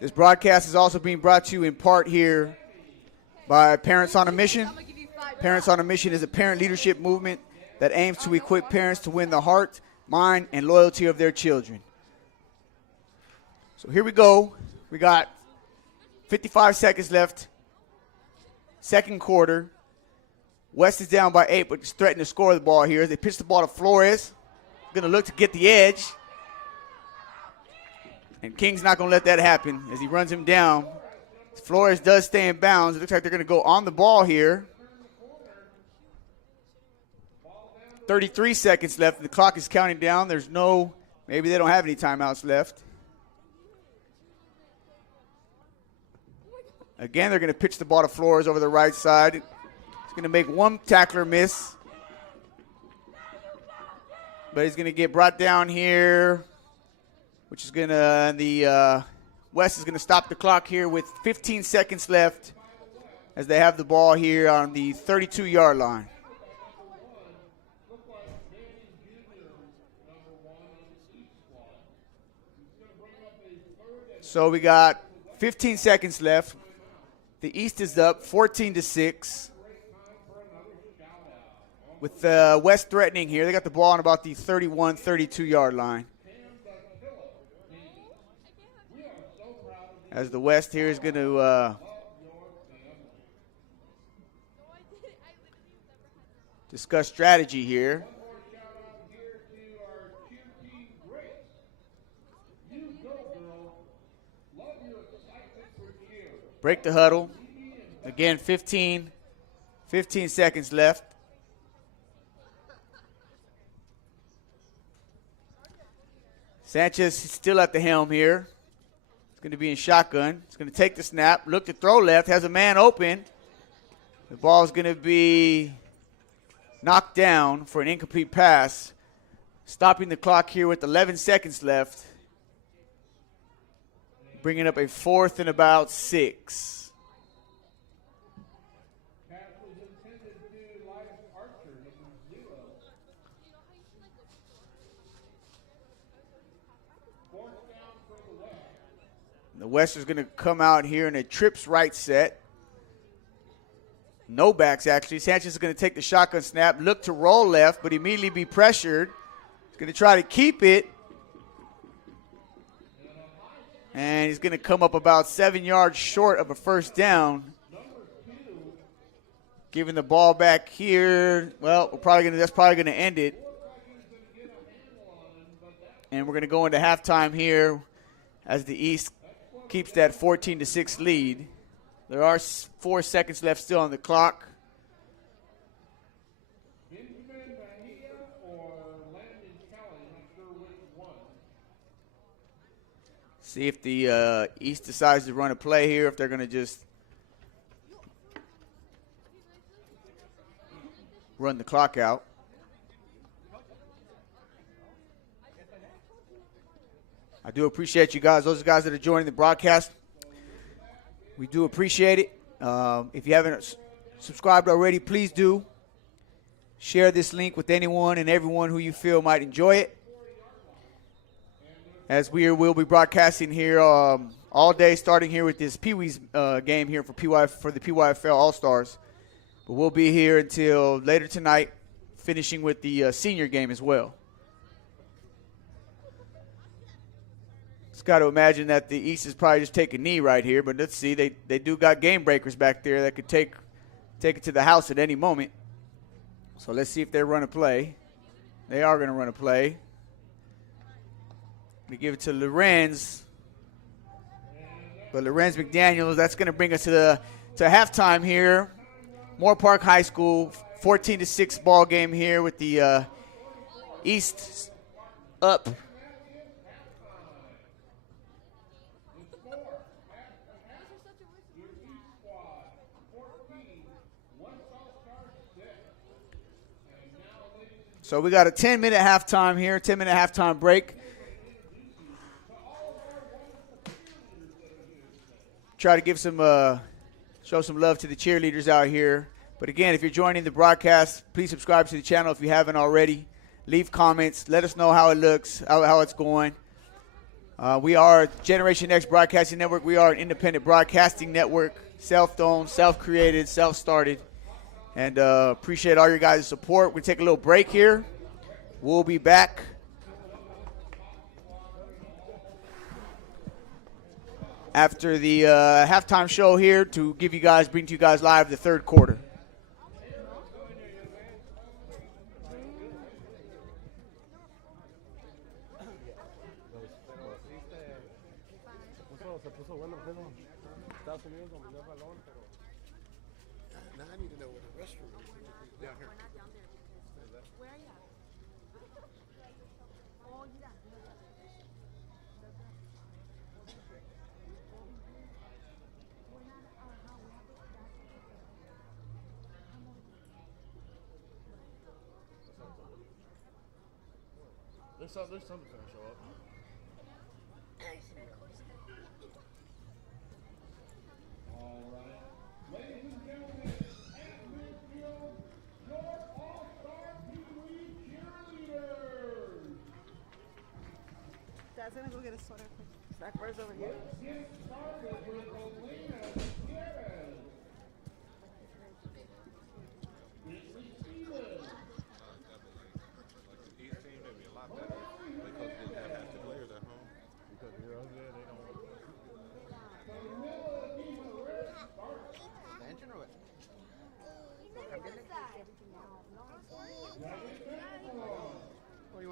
This broadcast is also being brought to you in part here by Parents on a Mission. Parents on a Mission is a parent leadership movement that aims to equip parents to win the heart, mind, and loyalty of their children. So here we go. We got 55 seconds left. Second quarter. West is down by 8, but is threatening to score the ball here. They pitch the ball to Flores. Going to look to get the edge. And King's not going to let that happen as he runs him down. Flores does stay in bounds. It looks like they're going to go on the ball here. 33 seconds left. The clock is counting down. Maybe they don't have any timeouts left. Again, they're going to pitch the ball to Flores over the right side. He's going to make one tackler miss. But he's going to get brought down here, which is going to, the West is going to stop the clock here with 15 seconds left as they have the ball here on the 32-yard line. So we got 15 seconds left. The East is up 14-6. With the West threatening here. They got the ball on about the 31, 32-yard line. As the West here is going to discuss strategy here. One more shout out here to our cheer team greats. You go, girl. Love your excitement for cheer. Break the huddle. Again, 15 seconds left. Sanchez still at the helm here. It's going to be in shotgun. It's going to take the snap, look to throw left, has a man open. The ball is going to be knocked down for an incomplete pass. Stopping the clock here with 11 seconds left. Bringing up a 4th and about 6. Pass was intended to Elias Archer, number 0. Fourth down for the West. The West is going to come out here in a trips right set. No backs, actually. Sanchez is going to take the shotgun snap, look to roll left, but immediately be pressured. He's going to try to keep it. And he's going to come up about 7 yards short of a first down. Giving the ball back here. Well, that's probably going to end it. And we're going to go into halftime here as the East keeps that 14-6 lead. There are 4 seconds left still on the clock. Benjamin Bahia or Landon Kelly, not sure which one. See if the East decides to run a play here, if they're going to just run the clock out. I do appreciate you guys, those guys that are joining the broadcast. We do appreciate it. If you haven't subscribed already, please do. Share this link with anyone and everyone who you feel might enjoy it. As we'll be broadcasting here all day, starting here with this PeeWees game here for the PYFL All Stars. But we'll be here until later tonight, finishing with the senior game as well. Just got to imagine that the East is probably just taking a knee right here, but let's see. They do got game breakers back there that could take it to the house at any moment. So let's see if they run a play. They are going to run a play. We give it to Lorenz. But Lorenz McDaniels, that's going to bring us to halftime here. Moore Park High School, 14-6 ball game here with the East up. So we got a 10-minute halftime here, 10-minute halftime break. Try to give show some love to the cheerleaders out here. But again, if you're joining the broadcast, please subscribe to the channel if you haven't already. Leave comments. Let us know how it looks, how it's going. We are Generation X Broadcasting Network. We are an independent broadcasting network, self-owned, self-created, self-started. And appreciate all your guys' support. We'll take a little break here. We'll be back. After the halftime show here to bring to you guys live the third quarter. Now I need to know where the restroom is. Down here. There's something gonna show up. All right. Ladies and gentlemen, at midfield, your All-Star PeeWees cheerleaders. Dad's gonna go get a soda. Snack bars over here. Get started with Elena Gutierrez. Whitley Stevens.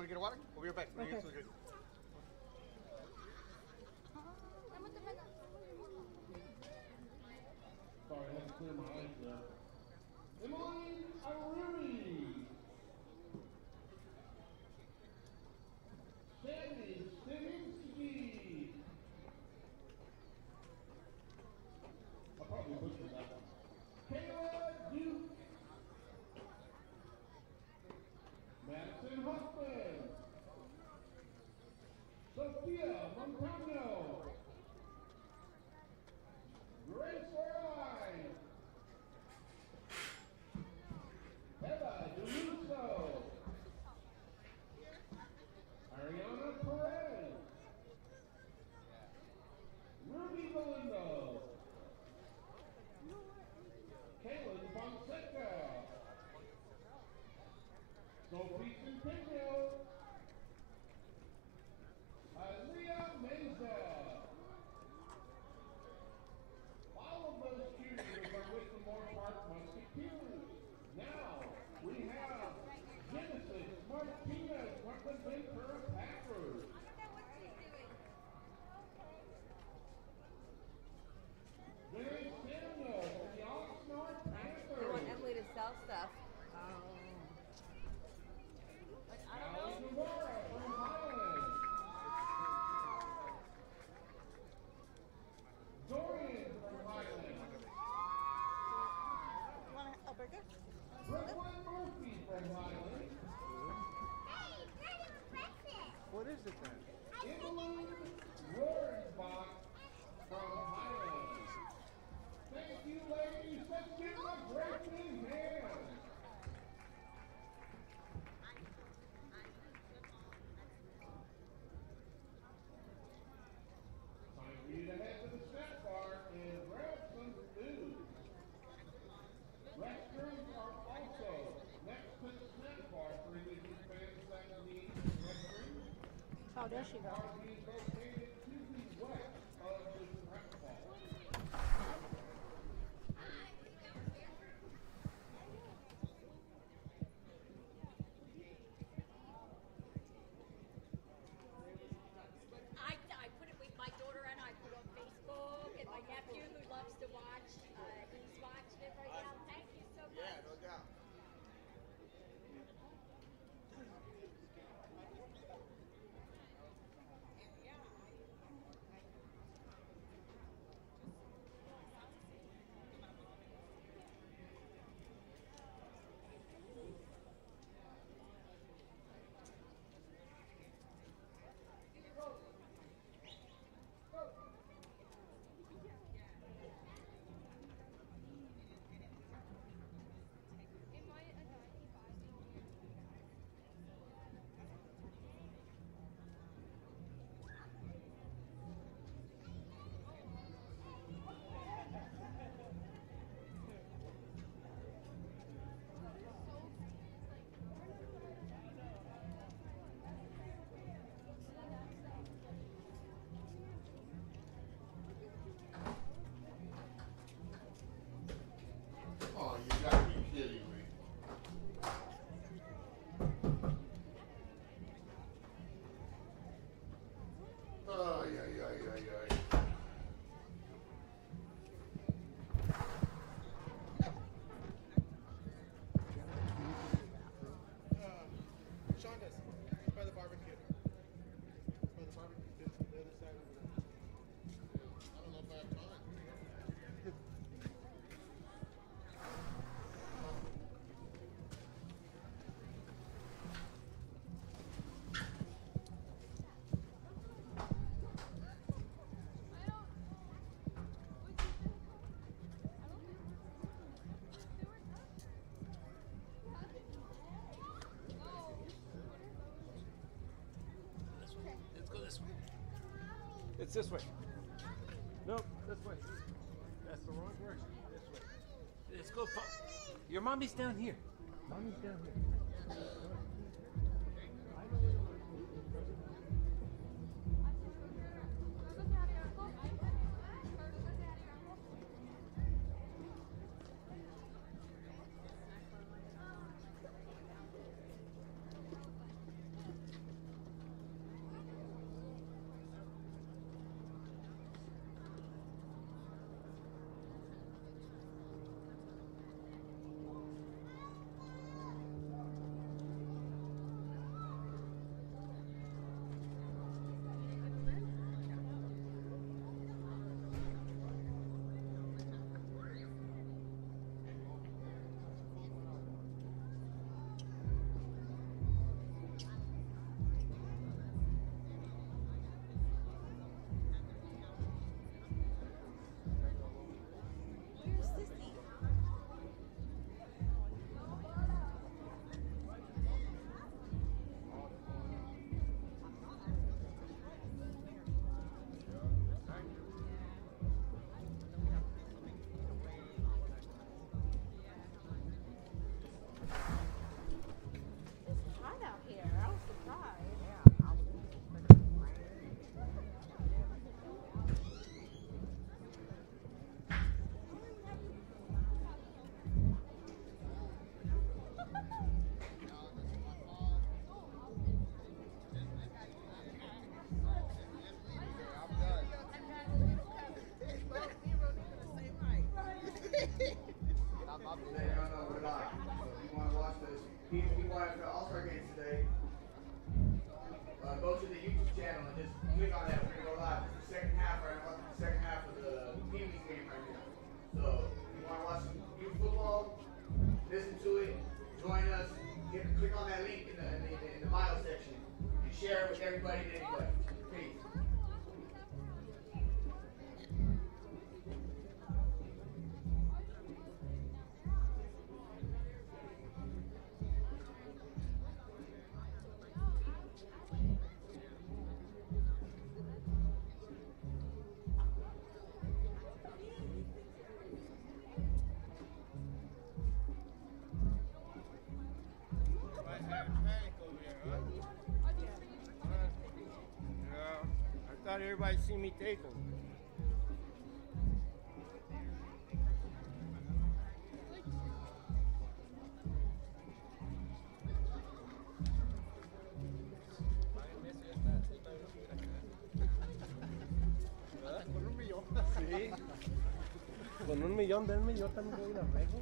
want to get a water? We'll be right back. Okay. Sorry, I had to clear my eyes there. Emily O'Reilly. Sammy Stivinsky. I probably butchered that one. Kayla Duke. Madison Huffman. Sophia Montano. Grace Orline. Eva DeLuso. Ariana Perez. Ruby Galindo. Kaylin Fonseca. Sophie Centennial. Aaliyah Meza. All of those cheerleaders are with the Moore Park Musketeers. Now we have Genesis Martinez representing Ventura Packers. Grace Samuel from the Oxnard They Panthers. want Emily to sell stuff. Allie Guevara from Highland. Dorian from Highland. Want a burger? Brooklyn Murphy from Highland. What is it then? Emily Rohrbach from Highland. Thank you, ladies. Let's give them a great big hand. Time for you to head to the snack bar and grab some food. Restrooms are also next to the snack bar for any of you fans that need restrooms. Oh, there she goes. Are being located to the west of the track ball. I put it with my daughter and I put on Facebook and my nephew who loves to watch. He's watching it right now. Thank you so much. Yeah, no doubt. Oh, you gotta be kidding me. Oh, yeah, yeah, yeah, yeah. Shonda's by the barbecue. By the barbecue pit on the other side of the. I don't know if I have time. Let's go this way. It's this way. Nope, this way. That's the wrong direction. This way. Let's go. Your mommy's down here. Mommy's down here. thought everybody seen me take them. Con un millón, denme, yo también voy a ir a México.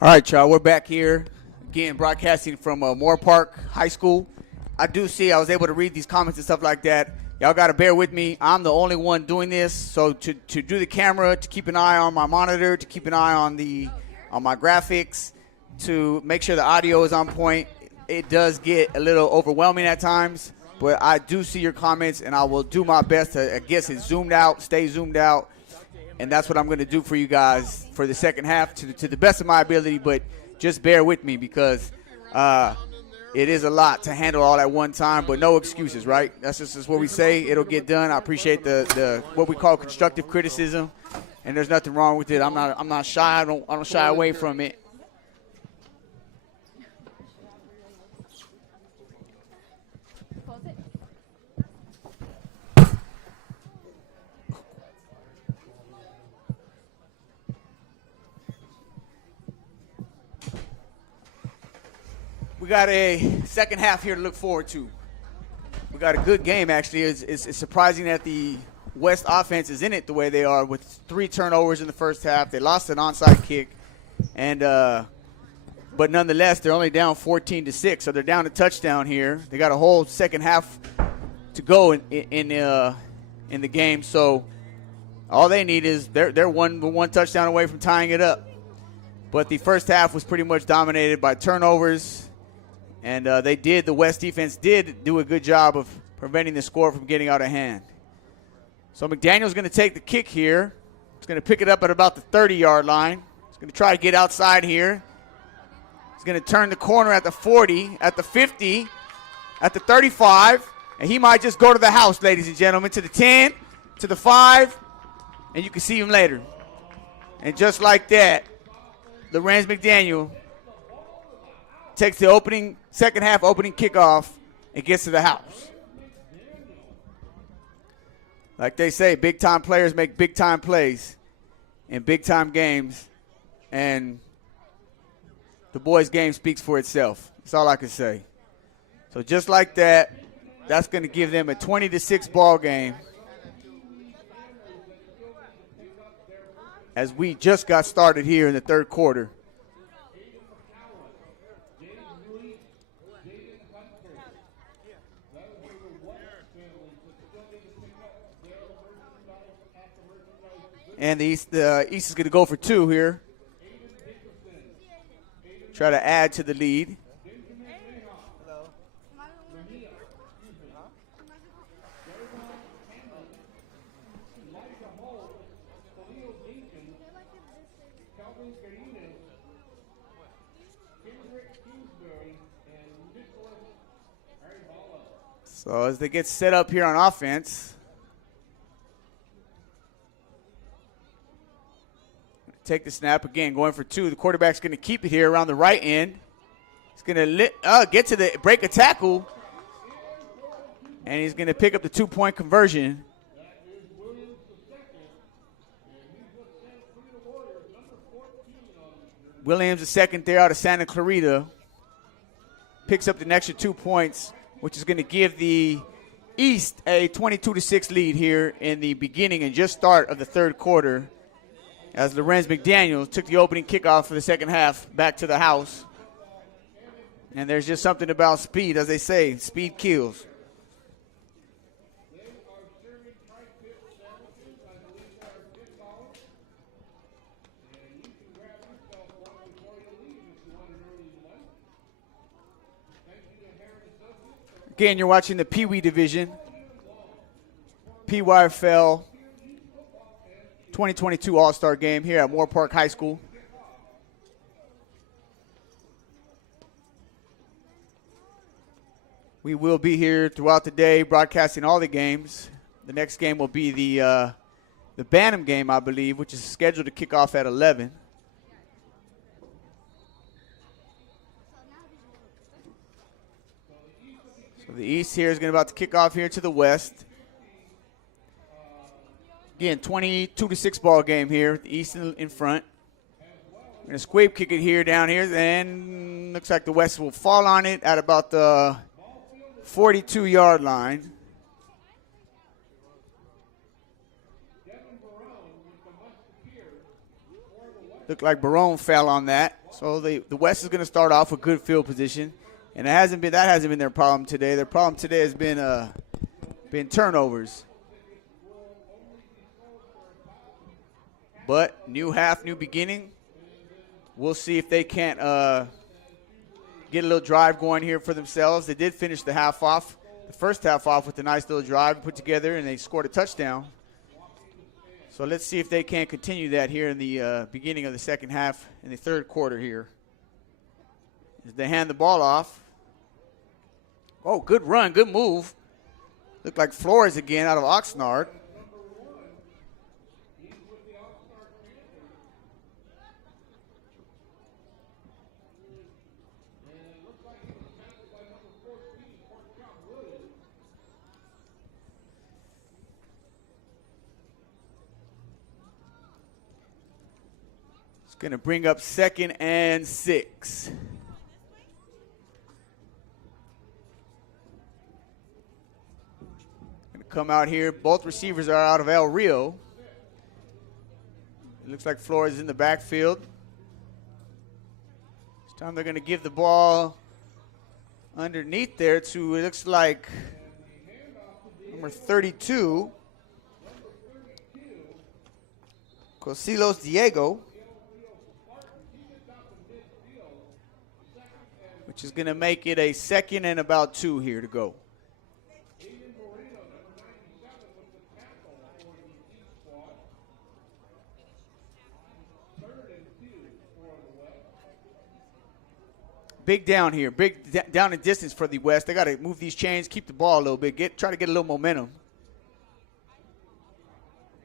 All right, y'all, we're back here again broadcasting from Moore Park High School. I was able to read these comments and stuff like that. Y'all got to bear with me. I'm the only one doing this, so to do the camera, to keep an eye on my monitor, to keep an eye on my graphics, to make sure the audio is on point, it does get a little overwhelming at times, but I do see your comments, and I will do my best to, stay zoomed out, and that's what I'm going to do for you guys for the second half to the best of my ability, but just bear with me because it is a lot to handle all at one time, but no excuses, right? That's just what we say. It'll get done. I appreciate the what we call constructive criticism, and there's nothing wrong with it. I'm not shy. I don't shy away from it. We got a second half here to look forward to. We got a good game, actually. It's surprising that the West offense is in it the way they are with 3 turnovers in the first half. They lost an onside kick, and but nonetheless, they're only down 14-6, so they're down a touchdown here. They got a whole second half to go in the game, so all they need is they're one touchdown away from tying it up. But the first half was pretty much dominated by turnovers. And the West defense did do a good job of preventing the score from getting out of hand. So McDaniel's going to take the kick here. He's going to pick it up at about the 30-yard line. He's going to try to get outside here. He's going to turn the corner at the 40, at the 50, at the 35. And he might just go to the house, ladies and gentlemen, to the 10, to the 5, and you can see him later. And just like that, Lorenz McDaniel takes the second half opening kickoff and gets to the house. Like they say, big-time players make big-time plays in big-time games, and the boys' game speaks for itself. That's all I can say. So just like that, that's going to give them a 20-6 ball game as we just got started here in the third quarter. And the East is going to go for 2 here. Try to add to the lead. So as they get set up here on offense, take the snap again, going for 2. The quarterback's going to keep it here around the right end. He's going to get to the break a tackle, and he's going to pick up the 2-point conversion. Williams, the second there out of Santa Clarita, picks up the extra 2 points, which is going to give the East a 22-6 lead here in the beginning and just start of the third quarter, as Lorenz McDaniel took the opening kickoff for the second half back to the house. And there's just something about speed, as they say, speed kills. Again, you're watching the PeeWee division, PYFL 2022 All Star game here at Moore Park High School. We will be here throughout the day broadcasting all the games. The next game will be the Bantam game, I believe, which is scheduled to kick off at 11. So the East here is going to about to kick off here to the West. Again, 22-6 ball game here. The East in front. We're going to squib kick it here, down here, and looks like the West will fall on it at about the 42-yard line. Looked like Barone fell on that. So the West is going to start off with good field position. And that hasn't been their problem today. Their problem today has been turnovers. But new half, new beginning. We'll see if they can't get a little drive going here for themselves. They did finish the first half off with a nice little drive put together, and they scored a touchdown. So let's see if they can continue that here in the beginning of the second half in the third quarter here. As they hand the ball off. Oh, good run, good move. Looked like Flores again out of Oxnard. It's going to bring up 2nd and 6. Come out here. Both receivers are out of El Rio. It looks like Flores is in the backfield. This time they're going to give the ball underneath there to, it looks like, number 32, Cosilos Diego, which is going to make it a 2nd and about 2 here to go. Big down here, down in distance for the West. They got to move these chains, keep the ball a little bit, try to get a little momentum.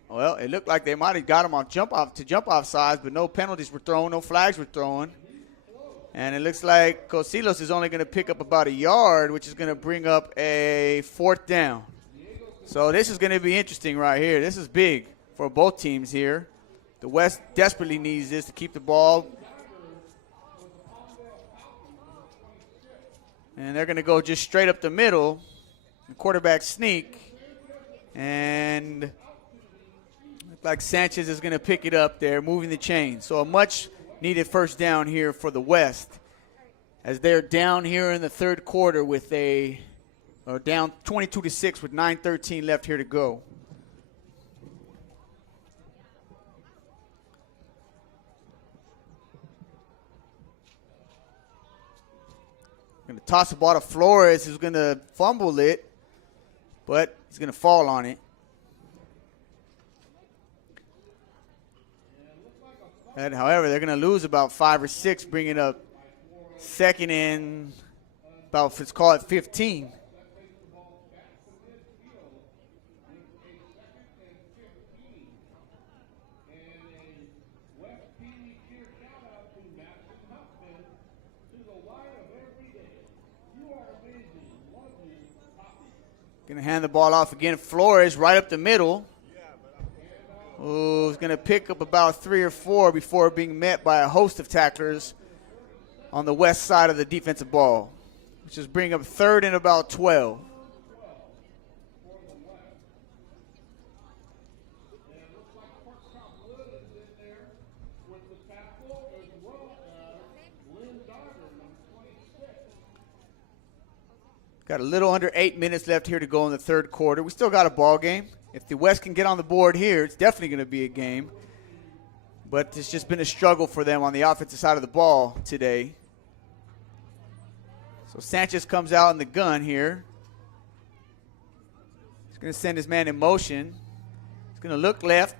Well, it looked like they might have got him on jump off sides, but no penalties were thrown, no flags were thrown. And it looks like Cosilos is only going to pick up about a yard, which is going to bring up a 4th down. So this is going to be interesting right here. This is big for both teams here. The West desperately needs this to keep the ball. And they're going to go just straight up the middle. The quarterback sneak. And looks like Sanchez is going to pick it up there, moving the chain. So a much needed first down here for the West, as they're down here in the third quarter with down 22-6 with 9:13 left here to go. Going to toss the ball to Flores, who's going to fumble it, but he's going to fall on it. And however, they're going to lose about 5 or 6, bringing up 2nd and about, let's call it 15. Going to hand the ball off again. Flores right up the middle. Who's going to pick up about 3 or 4 before being met by a host of tacklers on the West side of the defensive ball, which is bringing up 3rd and about 12. Got a little under 8 minutes left here to go in the third quarter. We still got a ball game. If the West can get on the board here, it's definitely going to be a game. But it's just been a struggle for them on the offensive side of the ball today. So Sanchez comes out in the gun here. He's going to send his man in motion. He's going to look left.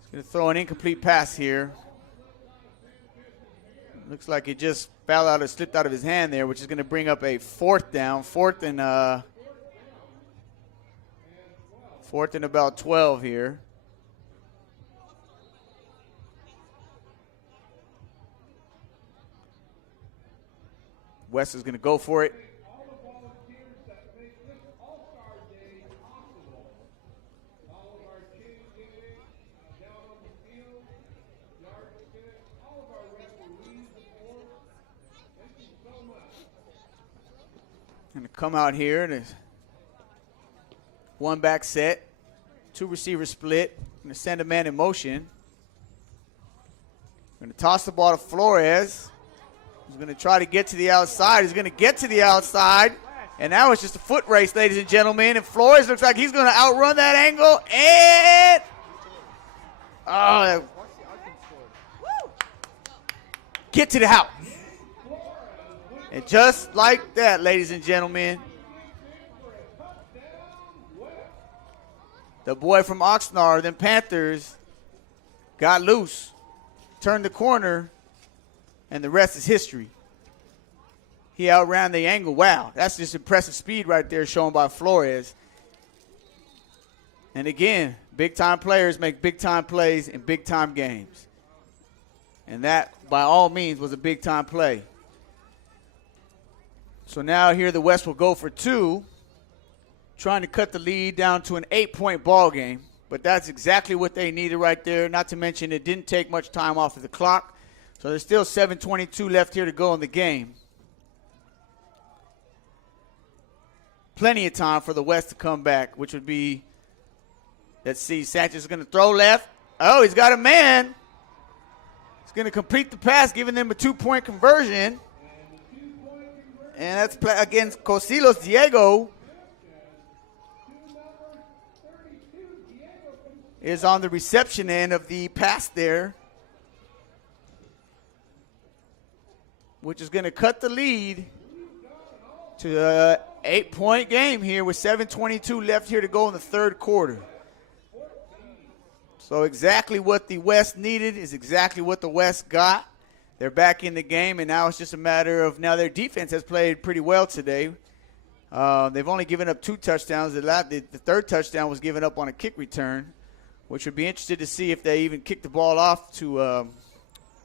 He's going to throw an incomplete pass here. Looks like it just fell out or slipped out of his hand there, which is going to bring up a fourth down. Fourth and about 12 here. West is going to go for it. All the volunteers that make this All-Star Day possible. All of our kids getting down on the field, yardstick, all of our referees, of course. Thank you so much. Going to come out here and one back set, two receiver split. Going to send a man in motion. Going to toss the ball to Flores. He's going to try to get to the outside. He's going to get to the outside. And now it's just a foot race, ladies and gentlemen. And Flores looks like he's going to outrun that angle. And get to the house. And just like that, ladies and gentlemen, the boy from Oxnard, them Panthers, got loose, turned the corner, and the rest is history. He outran the angle. Wow, that's just impressive speed right there shown by Flores. And again, big-time players make big-time plays in big-time games. And that, by all means, was a big-time play. So now here the West will go for two, trying to cut the lead down to an 8-point ball game. But that's exactly what they needed right there, not to mention it didn't take much time off of the clock. So there's still 7:22 left here to go in the game. Plenty of time for the West to come back, which would be, let's see, Sanchez is going to throw left. Oh, he's got a man. He's going to complete the pass, giving them a 2-point conversion. And that's against Cosilos Diego. Is on the reception end of the pass there, which is going to cut the lead to an 8-point game here with 7:22 left here to go in the third quarter. So exactly what the West needed is exactly what the West got. They're back in the game, and now it's just a matter of now their defense has played pretty well today. They've only given up 2 touchdowns. The third touchdown was given up on a kick return, which would be interested to see if they even kick the ball off to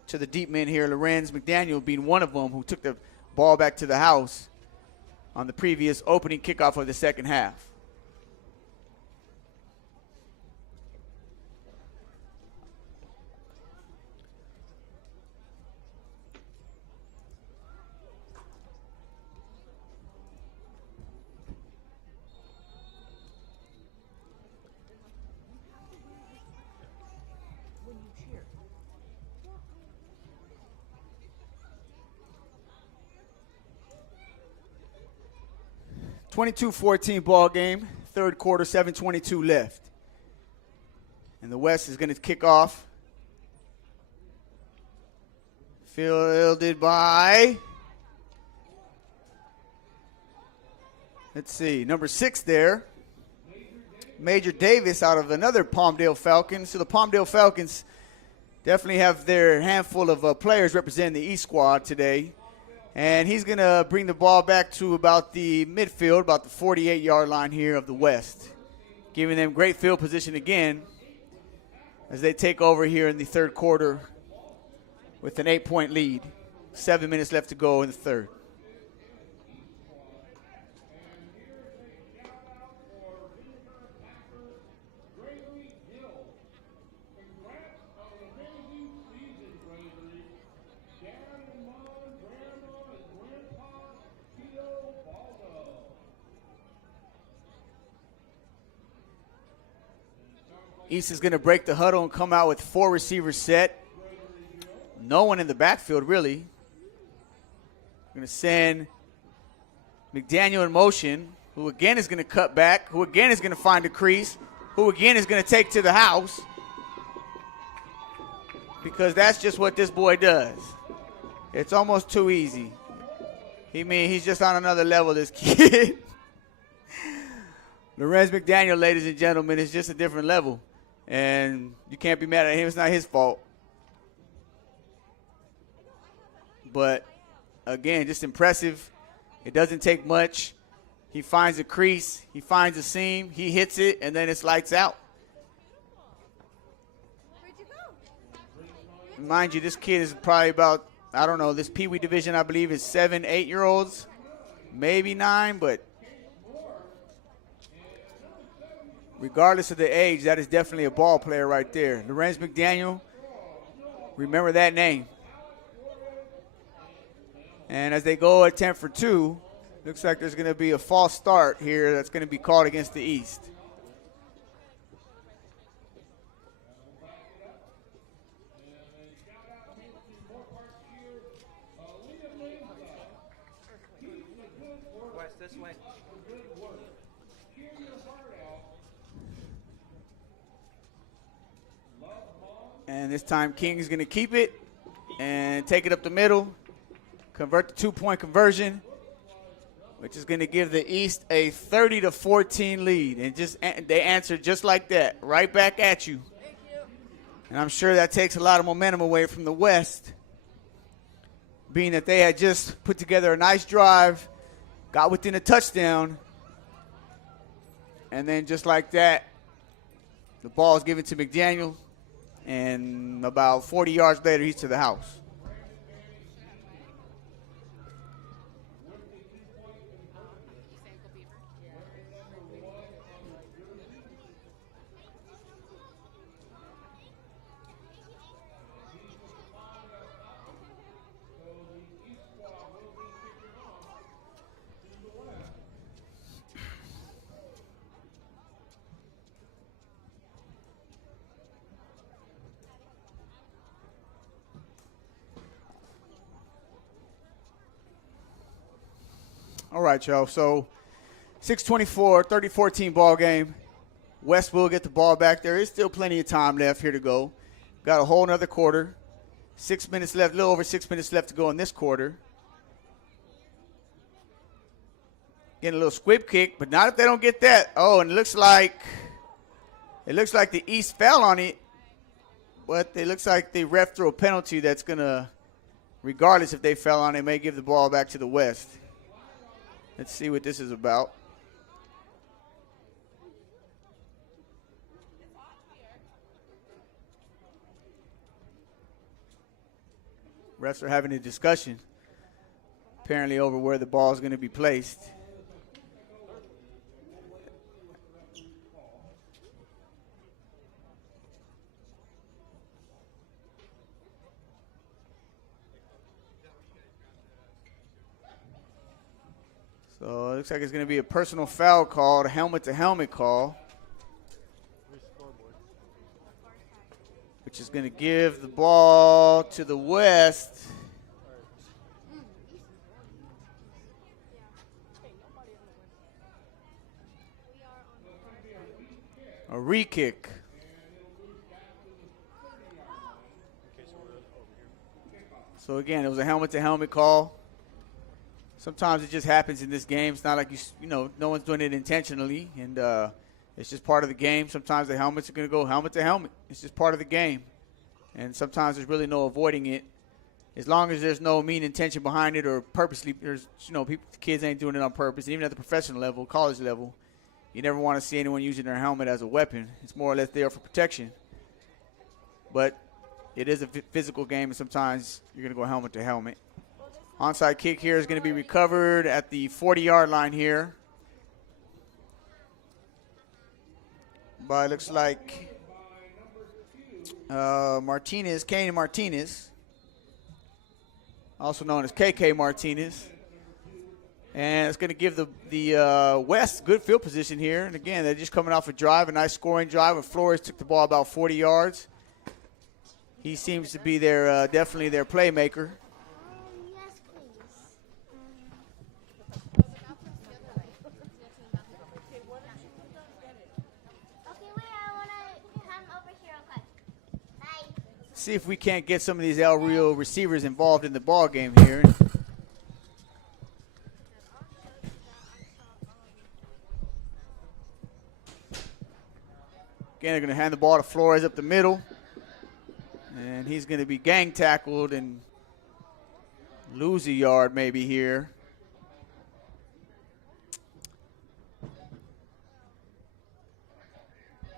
the deep men here. Lorenz McDaniel being one of them who took the ball back to the house on the previous opening kickoff of the second half. When you cheer. 22-14 ball game, third quarter, 7:22 left. And the West is going to kick off. Fielded by, let's see, number 6 there. Major Davis out of another Palmdale Falcons. So the Palmdale Falcons definitely have their handful of players representing the East squad today. And he's going to bring the ball back to about the midfield, about the 48-yard line here of the West, giving them great field position again as they take over here in the third quarter with an 8-point lead. 7 minutes left to go in the third. East is going to break the huddle and come out with 4 receivers set. No one in the backfield, really. Going to send McDaniel in motion, who again is going to cut back, who again is going to find a crease, who again is going to take to the house. Because that's just what this boy does. It's almost too easy. He's just on another level, this kid. Lorenz McDaniel, ladies and gentlemen, is just a different level. And you can't be mad at him. It's not his fault. But, again, just impressive. It doesn't take much. He finds a crease. He finds a seam. He hits it, and then it's lights out. Where'd you go? Mind you, this kid is probably about, I don't know, this Pee Wee division, I believe, is 7, 8-year-olds, maybe 9, but regardless of the age, that is definitely a ball player right there. Lorenz McDaniel, remember that name. And as they go attempt for 2, looks like there's going to be a false start here that's going to be called against the East. West, this way. And this time King is going to keep it and take it up the middle, convert the 2-point conversion, which is going to give the East a 30-14 lead. And they answered just like that, right back at you. And I'm sure that takes a lot of momentum away from the West, being that they had just put together a nice drive, got within a touchdown, and then just like that, the ball is given to McDaniel, and about 40 yards later, he's to the house. All right, y'all. So 6:24, 30-14 ball game. West will get the ball back. There is still plenty of time left here to go. Got a whole nother quarter. 6 minutes left, a little over 6 minutes left to go in this quarter. Getting a little squib kick, but not if they don't get that. Oh, and it looks like the East fell on it, but it looks like the ref threw a penalty that's going to, regardless if they fell on it, may give the ball back to the West. Let's see what this is about. Refs are having a discussion, apparently over where the ball is going to be placed. So it looks like it's going to be a personal foul call, a helmet-to-helmet call, which is going to give the ball to the West. A re-kick. So again, it was a helmet-to-helmet call. Sometimes it just happens in this game. It's not like you know, no one's doing it intentionally, and it's just part of the game. Sometimes the helmets are going to go helmet to helmet. It's just part of the game, and sometimes there's really no avoiding it. As long as there's no mean intention behind it or purposely, there's kids ain't doing it on purpose. And even at the professional level, college level, you never want to see anyone using their helmet as a weapon. It's more or less there for protection. But it is a physical game, and sometimes you're going to go helmet to helmet. Onside kick here is going to be recovered at the 40-yard line here. But it looks like Kane Martinez, also known as KK Martinez. And it's going to give the West good field position here. And again, they're just coming off a drive, a nice scoring drive. And Flores took the ball about 40 yards. He seems to be definitely their playmaker. See if we can't get some of these El Rio receivers involved in the ball game here. Again, they're going to hand the ball to Flores up the middle. And he's going to be gang tackled and Lose a yard maybe here.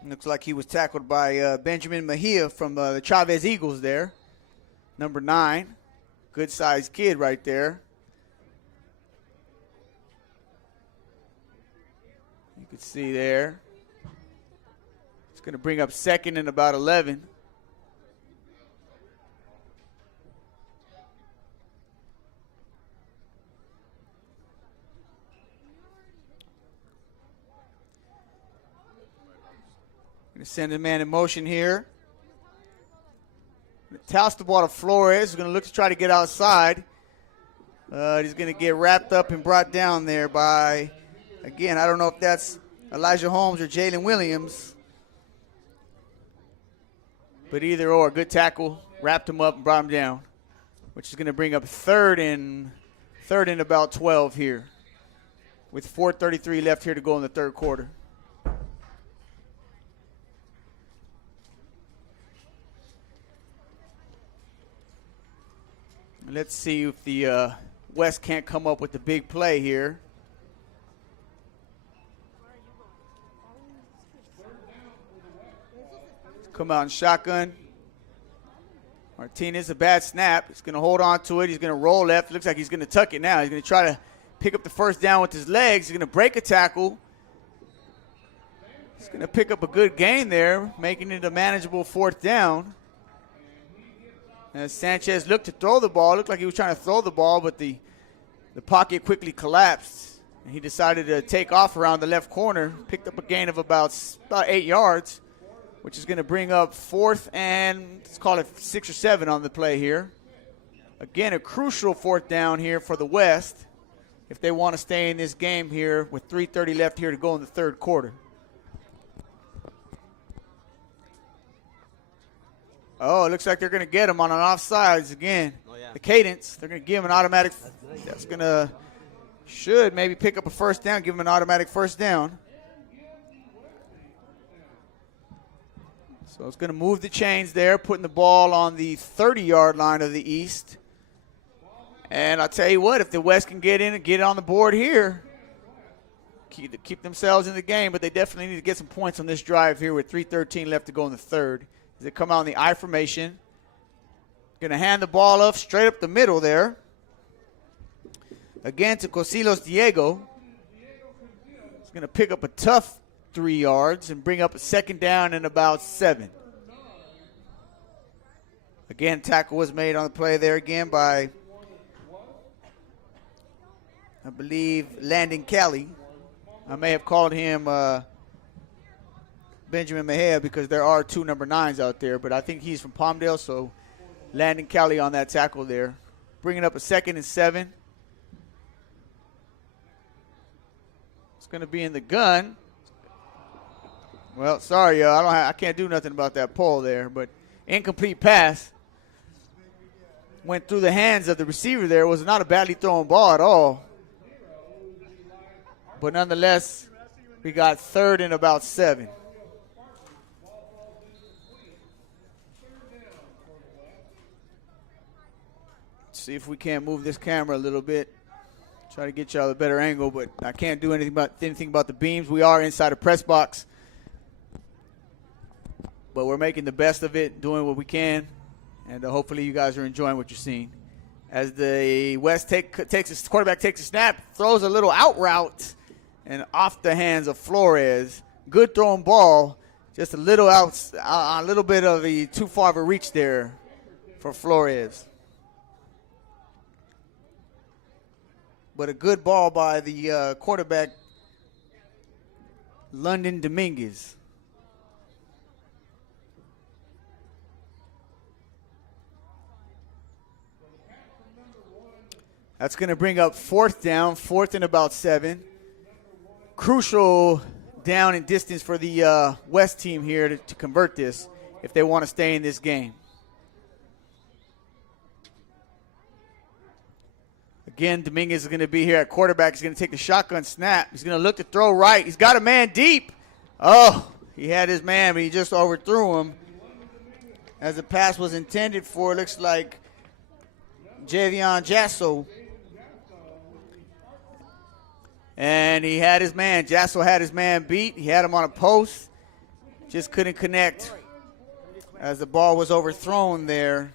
Looks like he was tackled by Benjamin Mejia from the Chavez Eagles there. Number 9. Good-sized kid right there. You can see there. It's going to bring up 2nd and about 11. Going to send the man in motion here. Toss the ball to Flores. He's going to look to try to get outside. He's going to get wrapped up and brought down there by, again, I don't know if that's Elijah Holmes or Jalen Williams. But either or, good tackle. Wrapped him up and brought him down, which is going to bring up third and about 12 here with 4:33 left here to go in the third quarter. Let's see if the West can't come up with the big play here. Come out in shotgun. Martinez, a bad snap. He's going to hold on to it. He's going to roll left. Looks like he's going to tuck it now. He's going to try to pick up the first down with his legs. He's going to break a tackle. He's going to pick up a good gain there, making it a manageable 4th down. As Sanchez looked to throw the ball, looked like he was trying to throw the ball, but the pocket quickly collapsed. And he decided to take off around the left corner, picked up a gain of about 8 yards, which is going to bring up 4th and let's call it 6 or 7 on the play here. Again, a crucial 4th down here for the West if they want to stay in this game here with 3:30 left here to go in the third quarter. Oh, it looks like they're going to get him on an offsides again. Oh, yeah. The cadence, they're going to give him an automatic. That's going to, should maybe pick up a first down, give him an automatic first down. So it's going to move the chains there, putting the ball on the 30-yard line of the East. And I'll tell you what, if the West can get in and get on the board here, keep themselves in the game, but they definitely need to get some points on this drive here with 3:13 left to go in the third. They come out in the I formation. Going to hand the ball off straight up the middle there. Again to Cosilos Diego. He's going to pick up a tough 3 yards and bring up a 2nd down and about 7. Again, tackle was made on the play there again by, I believe, Landon Kelly. I may have called him Benjamin Mejia because there are 2 number 9s out there, but I think he's from Palmdale, so Landon Kelly on that tackle there. Bringing up a 2nd and 7. It's going to be in the gun. Well, sorry, y'all. I can't do nothing about that pull there, but incomplete pass. Went through the hands of the receiver there. It was not a badly thrown ball at all. But nonetheless, we got 3rd and about 7. See if we can't move this camera a little bit. Try to get y'all a better angle, but I can't do anything about the beams. We are inside a press box, but we're making the best of it, doing what we can, and hopefully you guys are enjoying what you're seeing. As the West quarterback takes a snap, throws a little out route, and off the hands of Flores. Good thrown ball, just a little a little bit of the too far of a reach there for Flores. But a good ball by the quarterback, London Dominguez. That's going to bring up 4th down, 4th and about 7. Crucial down and distance for the West team here to convert this if they want to stay in this game. Again, Dominguez is going to be here at quarterback. He's going to take the shotgun snap. He's going to look to throw right. He's got a man deep. Oh, he had his man, but he just overthrew him. As the pass was intended for, it looks like Javion Jasso. And he had his man. Jasso had his man beat. He had him on a post. Just couldn't connect as the ball was overthrown there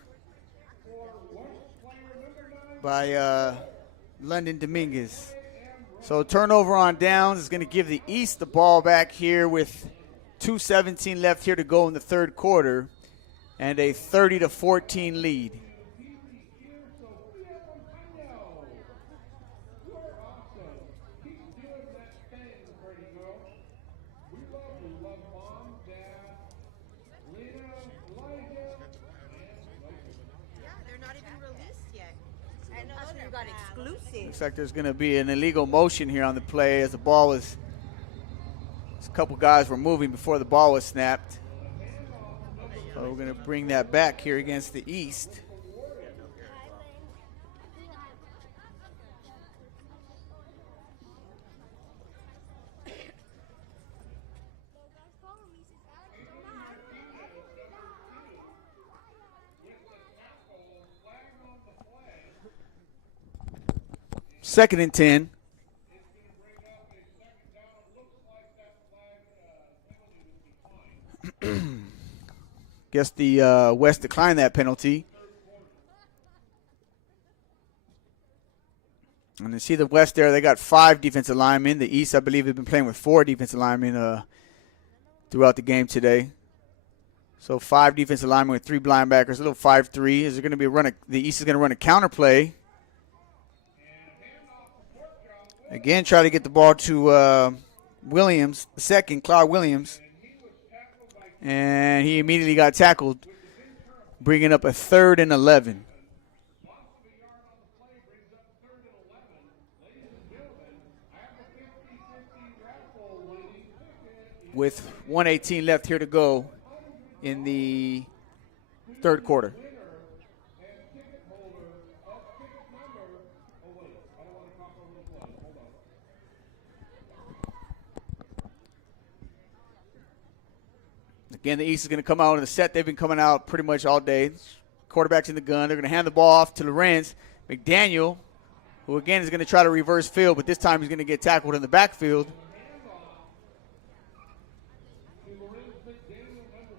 by London Dominguez. So turnover on downs is going to give the East the ball back here with 2:17 left here to go in the third quarter and a 30-14 lead. Looks like there's going to be an illegal motion here on the play as the ball was, a couple guys were moving before the ball was snapped. So we're going to bring that back here against the East. Second and 10. Guess the West declined that penalty. And you see the West there, they got 5 defensive linemen. The East, I believe, have been playing with 4 defensive linemen throughout the game today. So 5 defensive linemen with 3 linebackers, a little 5-3. Is there going to be a run? The East is going to run a counter play. Again, try to get the ball to Williams, the second, Claude Williams. And he immediately got tackled, bringing up a 3rd and 11. With 1:18 left here to go in the third quarter. Again, the East is going to come out in the set. They've been coming out pretty much all day. Quarterback's in the gun. They're going to hand the ball off to Lorenz. McDaniel, who again is going to try to reverse field, but this time he's going to get tackled in the backfield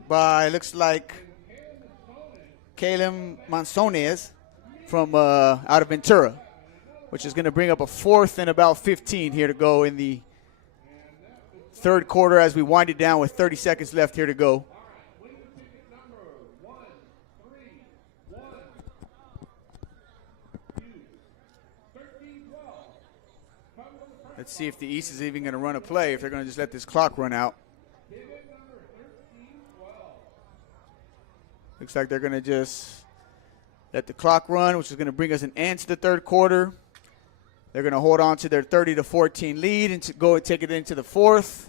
by, looks like, Caleb Monsones from out of Ventura, which is going to bring up a 4th and about 15 here to go in the third quarter as we wind it down with 30 seconds left here to go. Let's see if the East is even going to run a play, if they're going to just let this clock run out. Looks like they're going to just let the clock run, which is going to bring us an end to the third quarter. They're going to hold on to their 30-14 lead and to go and take it into the fourth.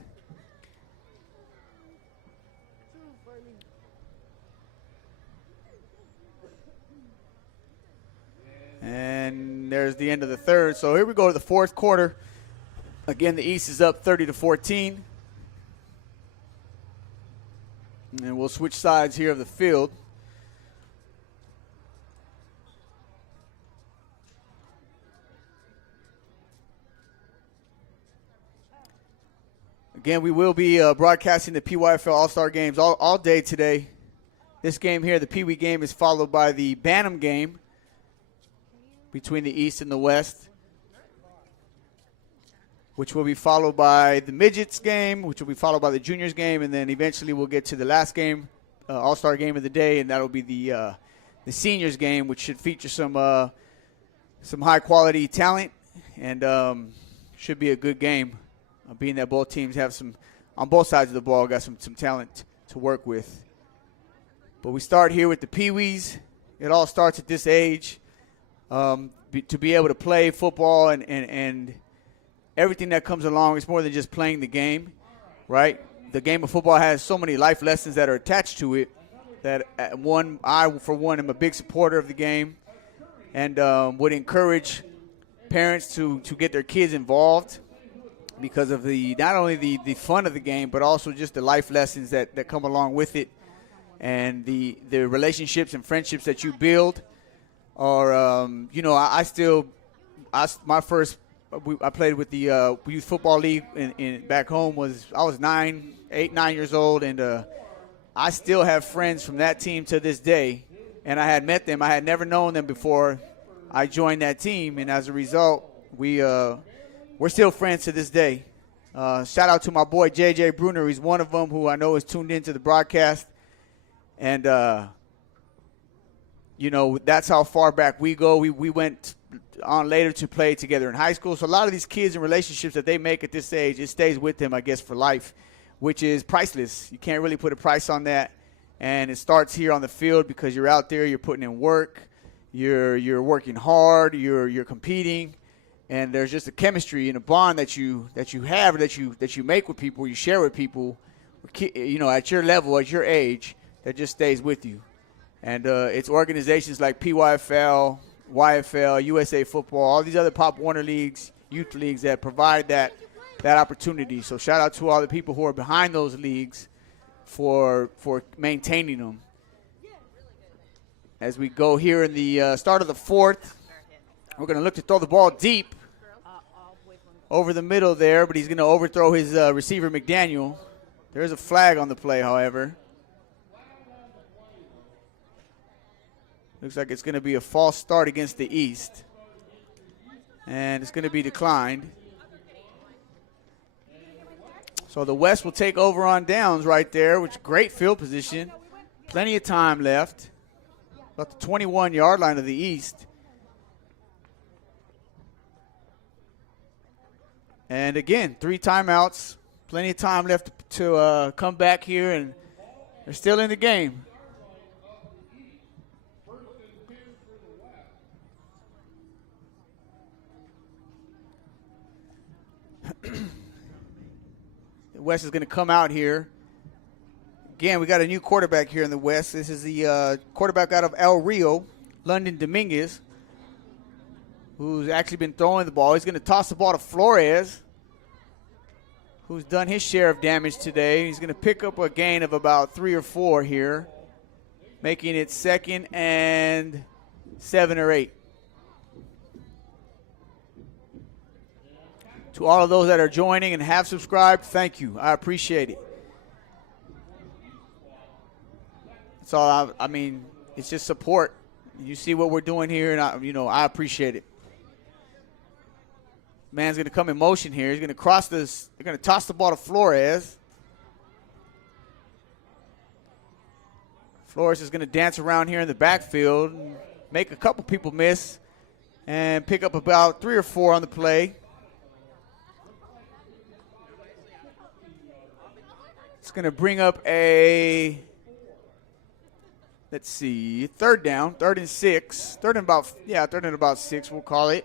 And there's the end of the third. So here we go to the fourth quarter. Again, the East is up 30-14. And we'll switch sides here of the field. Again, we will be broadcasting the PYFL All Star games all day today. This game here, the Pee-wee game, is followed by the Bantam game between the East and the West, which will be followed by the Midgets game, which will be followed by the Juniors game, and then eventually we'll get to the last game, All-Star game of the day, and that'll be the Seniors game, which should feature some high-quality talent and should be a good game, being that both teams have some, on both sides of the ball, got some talent to work with. But we start here with the Pee-wees. It all starts at this age. To be able to play football and everything that comes along, it's more than just playing the game, right? The game of football has so many life lessons that are attached to it that I, for one, am a big supporter of the game and would encourage parents to get their kids involved because of not only the fun of the game, but also just the life lessons that come along with it and the relationships and friendships that you build or I still, my first, I played with the youth football league in back home I was 8, 9 years old, and I still have friends from that team to this day, and I had met them. I had never known them before I joined that team, and as a result, we're still friends to this day. Shout out to my boy JJ Bruner. He's one of them who I know is tuned into the broadcast, and that's how far back we go. We went on later to play together in high school. So a lot of these kids and relationships that they make at this age, it stays with them, I guess, for life, which is priceless. You can't really put a price on that. And it starts here on the field because you're out there, you're putting in work, you're working hard, you're competing, and there's just a chemistry and a bond that you have, that you make with people, you share with people, at your level, at your age, that just stays with you. And it's organizations like PYFL, YFL, USA Football, all these other Pop Warner leagues, youth leagues that provide that opportunity. So shout out to all the people who are behind those leagues for maintaining them. As we go here in the start of the fourth, we're going to look to throw the ball deep over the middle there, but he's going to overthrow his receiver, McDaniel. There's a flag on the play, however. Looks like it's going to be a false start against the East. And it's going to be declined. So the West will take over on downs right there, which great field position. Plenty of time left. About the 21-yard line of the East. And again, 3 timeouts. Plenty of time left to come back here, and they're still in the game. The West is going to come out here. Again, we got a new quarterback here in the West. This is the quarterback out of El Rio, London Dominguez, who's actually been throwing the ball. He's going to toss the ball to Flores, who's done his share of damage today. He's going to pick up a gain of about 3 or 4 here, making it 2nd and 7 or 8. To all of those that are joining and have subscribed, thank you. I appreciate it. That's all. I mean, it's just support. You see what we're doing here, and I appreciate it. Man's going to come in motion here. He's going to cross this. They're going to toss the ball to Flores. Flores is going to dance around here in the backfield, and make a couple people miss, and pick up about 3 or 4 on the play. It's going to bring up a, let's see, 3rd down, 3rd and 6. 3rd and about 6, we'll call it.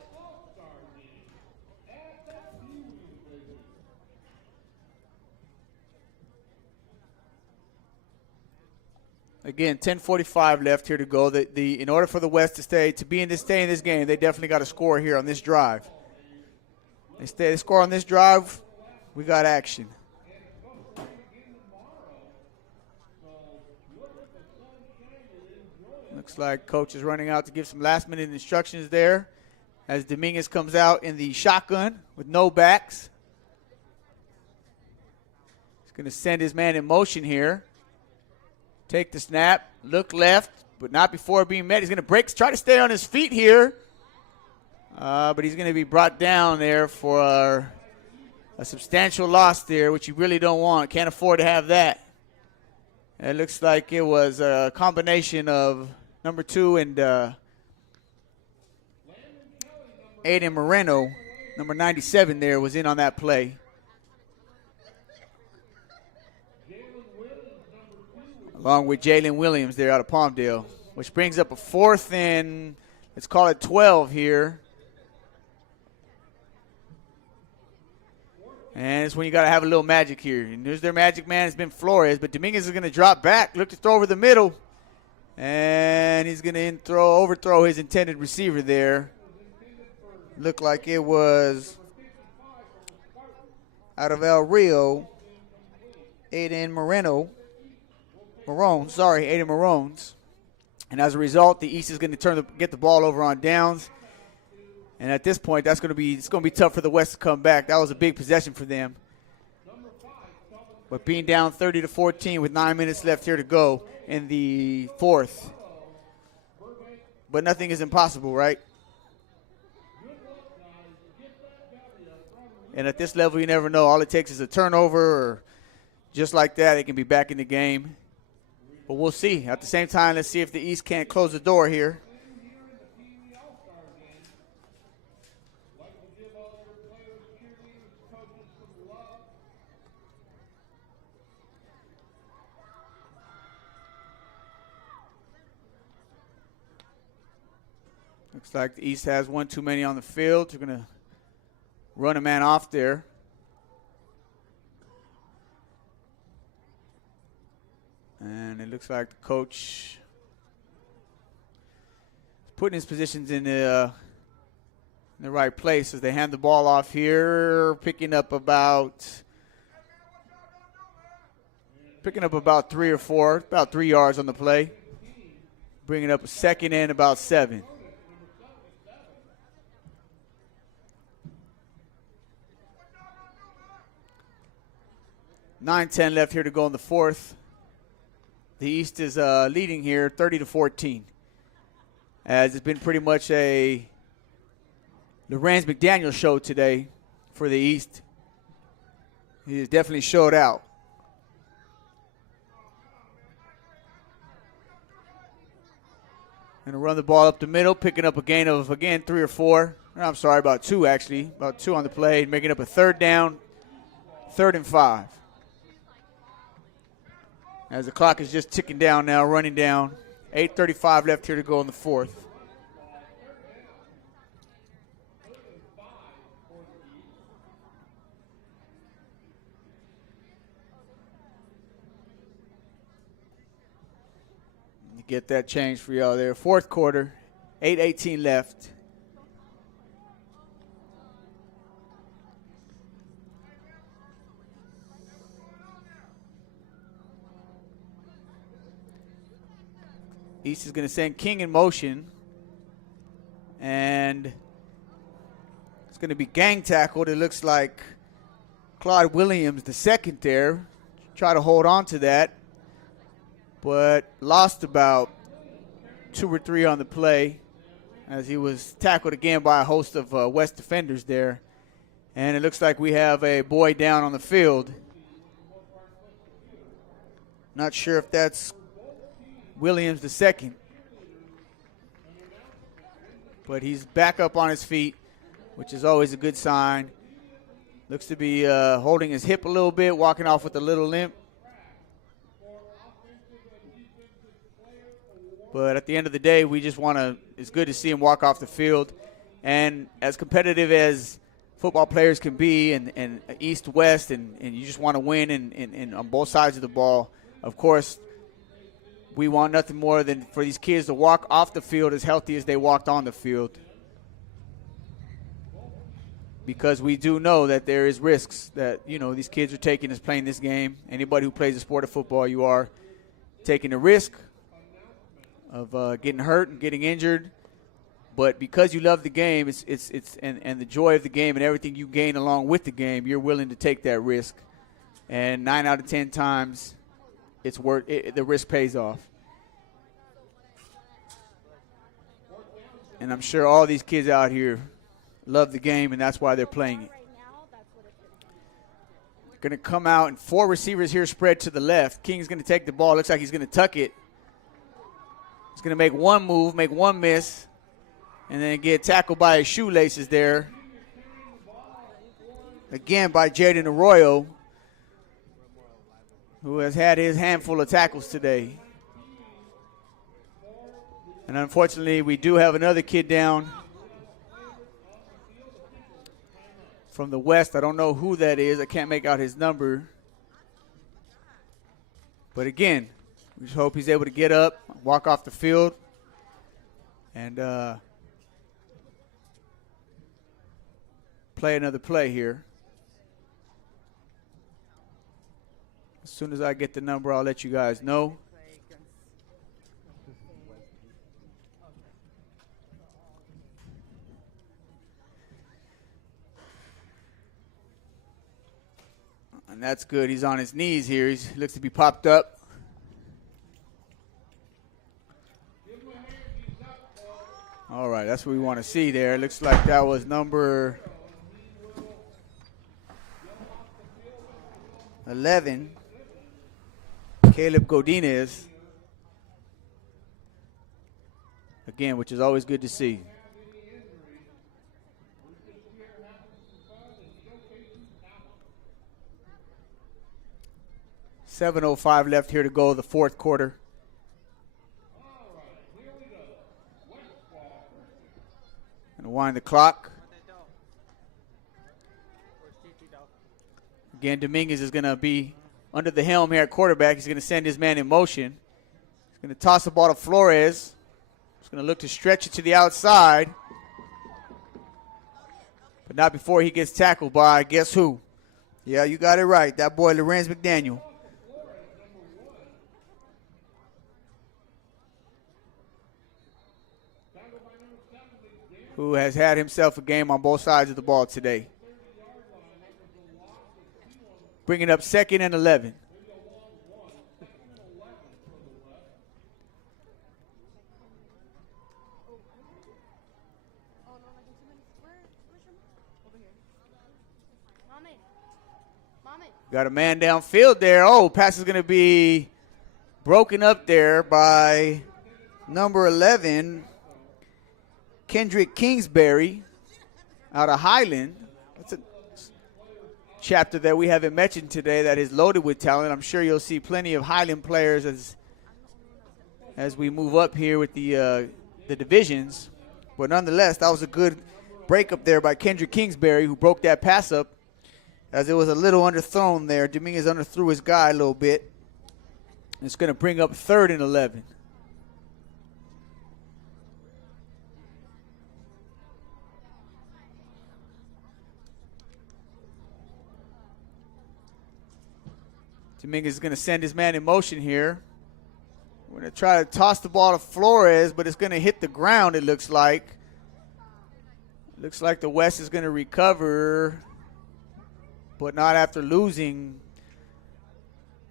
Again, 10:45 left here to go. In order for the West to stay in this game, they definitely got to score here on this drive. They score on this drive, we got action. Looks like coach is running out to give some last-minute instructions there as Dominguez comes out in the shotgun with no backs. He's going to send his man in motion here. Take the snap, look left, but not before being met. He's going to try to stay on his feet here, but he's going to be brought down there for a substantial loss there, which you really don't want. Can't afford to have that. It looks like it was a combination of number 2 and Aiden Moreno, number 97 there, was in on that play. Along with Jalen Williams there out of Palmdale, which brings up a 4th and, let's call it 12 here. And it's when you got to have a little magic here. And there's their magic man. It's been Flores, but Dominguez is going to drop back, look to throw over the middle. And he's going to overthrow his intended receiver there. Looked like it was out of El Rio, Aiden Morones. And as a result, the East is going to get the ball over on downs. And at this point, it's going to be tough for the West to come back. That was a big possession for them. But being down 30-14 with 9 minutes left here to go in the fourth. But nothing is impossible, right? And at this level, you never know. All it takes is a turnover, or just like that, it can be back in the game. But we'll see. At the same time, let's see if the East can't close the door here. Looks like the East has one too many on the field. They're going to run a man off there. And it looks like the coach is putting his positions in the right place as they hand the ball off here, picking up about 3 or 4, about 3 yards on the play. Bringing up a second and about 7. (9:10) left here to go in the fourth. The East is leading here 30-14. As it's been pretty much a Lorenz McDaniel show today for the East. He has definitely showed out. Going to run the ball up the middle, picking up a gain of, again, 3 or 4. I'm sorry, about 2 actually. About 2 on the play, making up a third down, 3rd and 5. As the clock is just ticking down now, running down. 8:35 left here to go in the fourth. You get that change for y'all there. Fourth quarter, 8:18 left. East is going to send King in motion. And it's going to be gang tackled. It looks like Claude Williams, the second there, try to hold on to that, but lost about 2 or 3 on the play as he was tackled again by a host of West defenders there. And it looks like we have a boy down on the field. Not sure if that's Williams the second, but he's back up on his feet, which is always a good sign. Looks to be holding his hip a little bit, walking off with a little limp. But at the end of the day, we just want to, it's good to see him walk off the field. And as competitive as football players can be, and East-West, and you just want to win and on both sides of the ball, of course, we want nothing more than for these kids to walk off the field as healthy as they walked on the field. Because we do know that there is risks that, you know, these kids are taking as playing this game. Anybody who plays the sport of football, you are taking a risk of getting hurt and getting injured. But because you love the game, and the joy of the game and everything you gain along with the game, you're willing to take that risk. And 9 out of 10 times, it's worth it, the risk pays off. And I'm sure all these kids out here love the game, and that's why they're playing it. Going to come out, and 4 receivers here spread to the left. King's going to take the ball. Looks like he's going to tuck it. He's going to make one move, make one miss, and then get tackled by his shoelaces there. Again by Jaden Arroyo, who has had his handful of tackles today. And unfortunately, we do have another kid down from the West. I don't know who that is. I can't make out his number. But again, we just hope he's able to get up, walk off the field, and play another play here. As soon as I get the number, I'll let you guys know. And that's good. He's on his knees here. He looks to be popped up. All right, that's what we want to see there. Looks like that was number 11, Caleb Godinez. Again, which is always good to see. 7:05 left here to go, the fourth quarter. And wind the clock. Again, Dominguez is going to be under the helm here at quarterback. He's going to send his man in motion. He's going to toss the ball to Flores. He's going to look to stretch it to the outside. But not before he gets tackled by, guess who? Yeah, you got it right. That boy, Lorenz McDaniel. Who has had himself a game on both sides of the ball today. Bringing up 2nd and 11. Got a man downfield there. Oh, pass is going to be broken up there by number 11, Kendrick Kingsbury out of Highland. That's a chapter that we haven't mentioned today that is loaded with talent. I'm sure you'll see plenty of Highland players as we move up here with the divisions. But nonetheless, that was a good break up there by Kendrick Kingsbury, who broke that pass up as it was a little underthrown there. Dominguez underthrew his guy a little bit. It's going to bring up 3rd and 11. Dominguez is going to send his man in motion here. We're going to try to toss the ball to Flores, but it's going to hit the ground, it looks like. Looks like the West is going to recover, but not after losing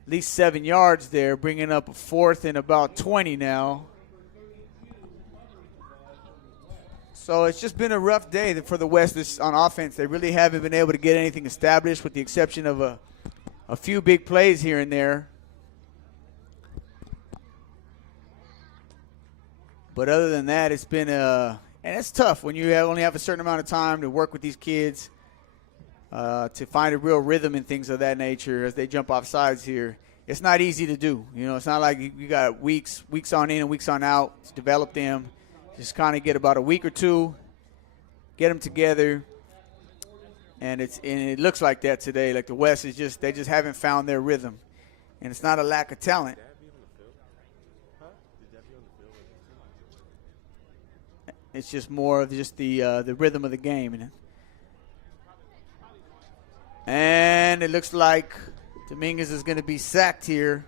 at least 7 yards there, bringing up a 4th and about 20 now. So it's just been a rough day for the West on offense. They really haven't been able to get anything established with the exception of a few big plays here and there. But other than that, it's been and it's tough when you only have a certain amount of time to work with these kids, to find a real rhythm and things of that nature as they jump off sides here. It's not easy to do. You know, it's not like you got weeks on in and weeks on out to develop them. Just kind of get about a week or two, get them together. And it looks like that today. Like the West is they just haven't found their rhythm. And it's not a lack of talent. It's just more of just the rhythm of the game. And it looks like Dominguez is going to be sacked here.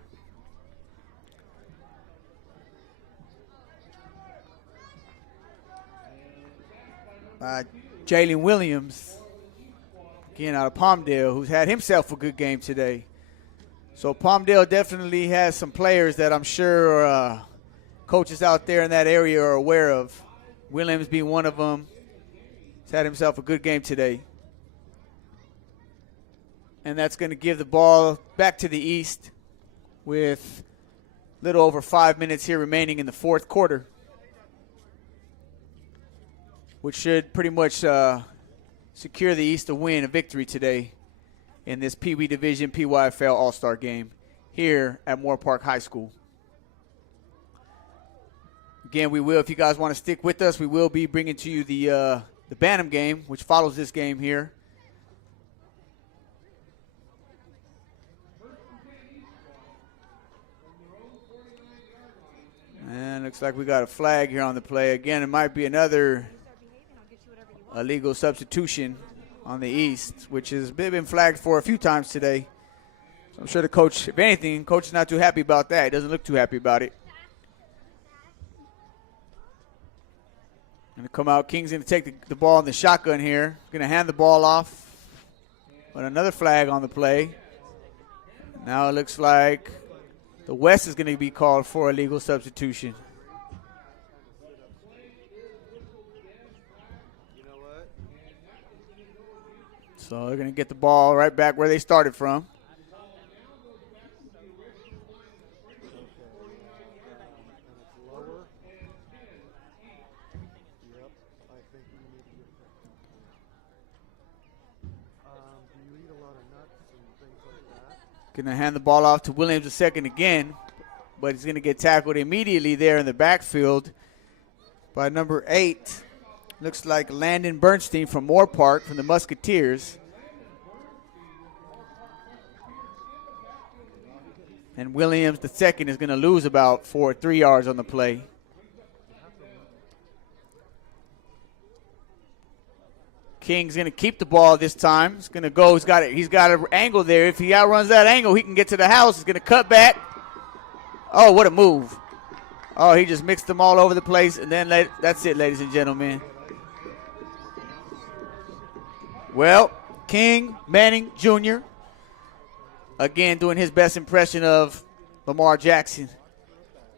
Jalen Williams, again out of Palmdale, who's had himself a good game today. So Palmdale definitely has some players that I'm sure coaches out there in that area are aware of. Williams being one of them. He's had himself a good game today. And that's going to give the ball back to the East with a little over 5 minutes here remaining in the fourth quarter, which should pretty much secure the East a victory today in this Pee Wee Division PYFL All Star game here at Moore Park High School. Again, we will, if you guys want to stick with us, we will be bringing to you the Bantam game, which follows this game here. And looks like we got a flag here on the play. Again, it might be another illegal substitution on the East, which has been flagged for a few times today. So I'm sure the coach, if anything, coach is not too happy about that. He doesn't look too happy about it. Going to come out. King's going to take the ball in the shotgun here. Going to hand the ball off. But another flag on the play. Now it looks like the West is going to be called for a legal substitution. So they're going to get the ball right back where they started from. Going to hand the ball off to Williams II again, but he's going to get tackled immediately there in the backfield by number 8. Looks like Landon Bernstein from Moore Park from the Musketeers. And Williams II is going to lose about 3 yards on the play. King's going to keep the ball this time. He's going to go. He's got an angle there. If he outruns that angle, he can get to the house. He's going to cut back. Oh, what a move. Oh, he just mixed them all over the place. And then that's it, ladies and gentlemen. Well, King Manning Jr., again, doing his best impression of Lamar Jackson.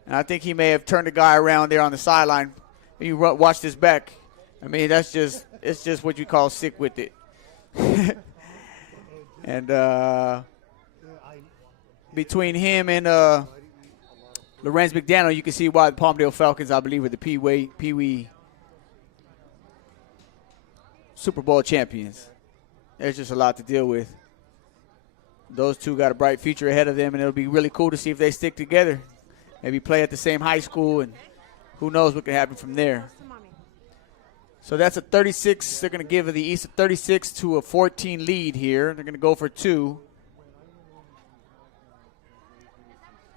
And I think he may have turned the guy around there on the sideline. When you watch this back, I mean, it's just what you call sick with it. And between him and Lorenz McDaniel, you can see why the Palmdale Falcons, I believe, are the Pee-wee Super Bowl champions. There's just a lot to deal with. Those two got a bright future ahead of them, and it'll be really cool to see if they stick together. Maybe play at the same high school, and who knows what can happen from there. So that's a 36. They're going to give the East a 36 to a 14 lead here. They're going to go for 2.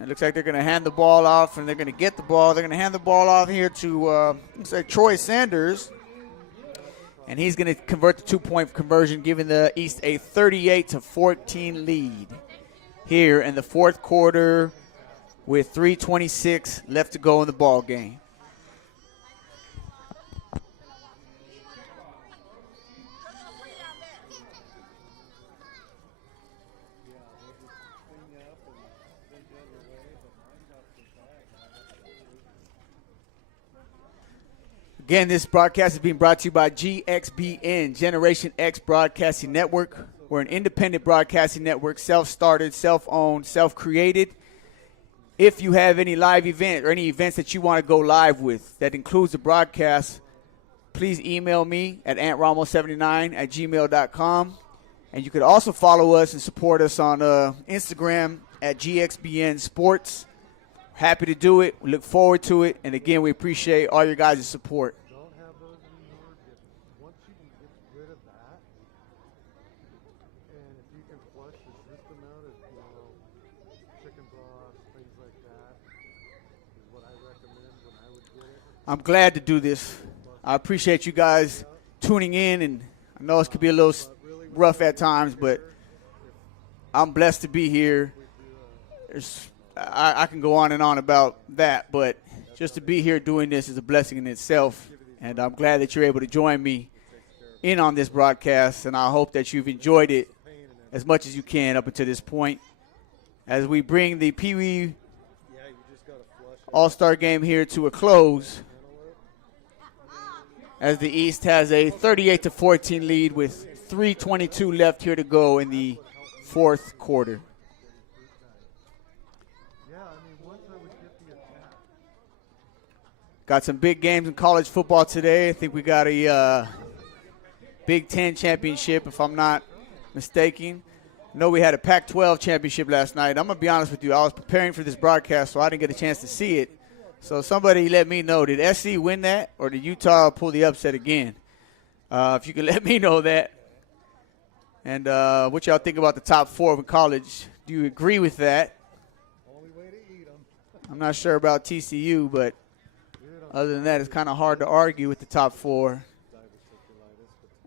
It looks like they're going to hand the ball off, and they're going to get the ball. They're going to hand the ball off here to looks like Troy Sanders. And he's going to convert the 2-point conversion, giving the East a 38 to 14 lead here in the fourth quarter with 3:26 left to go in the ball game. Again, this broadcast is being brought to you by GXBN, Generation X Broadcasting Network. We're an independent broadcasting network, self-started, self-owned, self-created. If you have any live event or any events that you want to go live with that includes the broadcast, please email me at antramos79@gmail.com. And you could also follow us and support us on Instagram at GXBN Sports. Happy to do it. We look forward to it. And, again, we appreciate all your guys' support. Don't have those anymore. Once you can get rid of that, and if you can flush the system out of, chicken broth, things like that, is what I recommend when I would get it. I'm glad to do this. I appreciate you guys tuning in, and I know it could be a little rough at times, but I'm blessed to be here. I can go on and on about that, but just to be here doing this is a blessing in itself, and I'm glad that you're able to join me in on this broadcast, and I hope that you've enjoyed it as much as you can up until this point as we bring the Pee-wee All Star game here to a close as the East has a 38 to 14 lead with 3:22 left here to go in the fourth quarter. Got some big games in college football today. I think we got a Big Ten championship, if I'm not mistaken. I know we had a Pac-12 championship last night. I'm going to be honest with you. I was preparing for this broadcast, so I didn't get a chance to see it. So somebody let me know. Did SC win that, or did Utah pull the upset again? If you could let me know that. And what y'all think about the top 4 in college. Do you agree with that? I'm not sure about TCU, but other than that, it's kind of hard to argue with the top 4.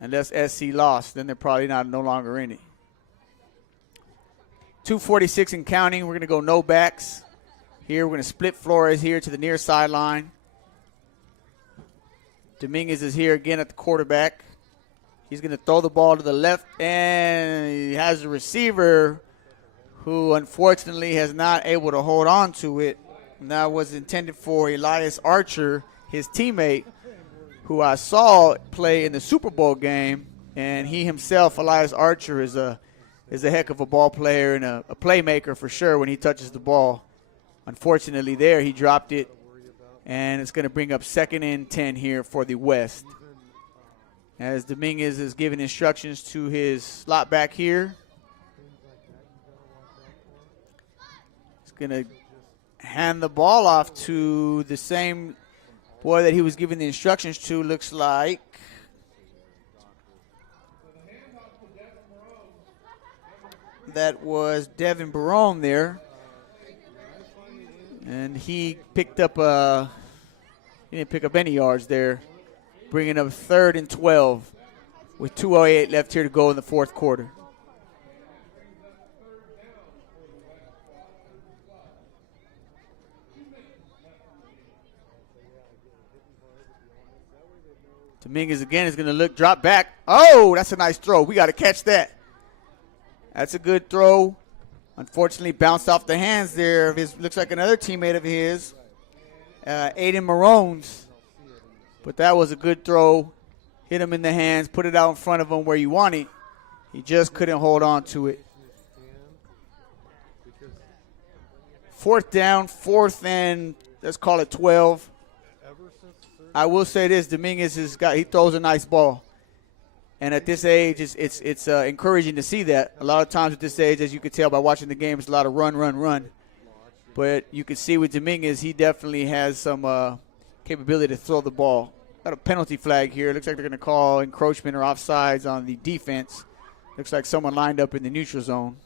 Unless SC lost, then they're probably no longer in it. 2:46 and counting. We're going to go no backs. Here, we're going to split Flores here to the near sideline. Dominguez is here again at the quarterback. He's going to throw the ball to the left, and he has a receiver who unfortunately has not able to hold on to it. And that was intended for Elias Archer, his teammate, who I saw play in the Super Bowl game. And he himself, Elias Archer, is a heck of a ball player and a playmaker for sure when he touches the ball. Unfortunately there, he dropped it. And it's going to bring up 2nd and 10 here for the West. As Dominguez is giving instructions to his slot back here. He's going to hand the ball off to the same boy that he was giving the instructions to, looks like. That was Devin Barone there. And he picked up he didn't pick up any yards there, bringing up 3rd and 12 with 2:08 left here to go in the 4th quarter. Dominguez again is going to look, drop back. Oh, that's a nice throw. We got to catch that. That's a good throw. Unfortunately, bounced off the hands there of his, looks like another teammate of his, Aiden Marones. But that was a good throw. Hit him in the hands, put it out in front of him where you want it. He just couldn't hold on to it. 4th down, 4th and let's call it 12. I will say this: Dominguez he throws a nice ball. And at this age, it's encouraging to see that. A lot of times at this age, as you can tell by watching the game, it's a lot of run. But you can see with Dominguez, he definitely has some capability to throw the ball. Got a penalty flag here. Looks like they're going to call encroachment or offsides on the defense. Looks like someone lined up in the neutral zone.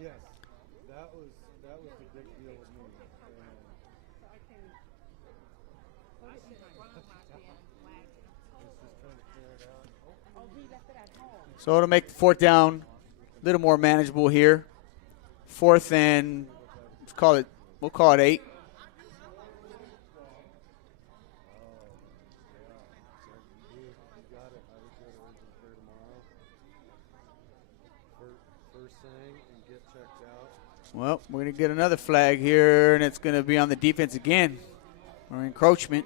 Yes. That was the big deal with me. So it'll make the 4th down a little more manageable here. 4th and we'll call it 8. Well, we're going to get another flag here, and it's going to be on the defense again, or encroachment.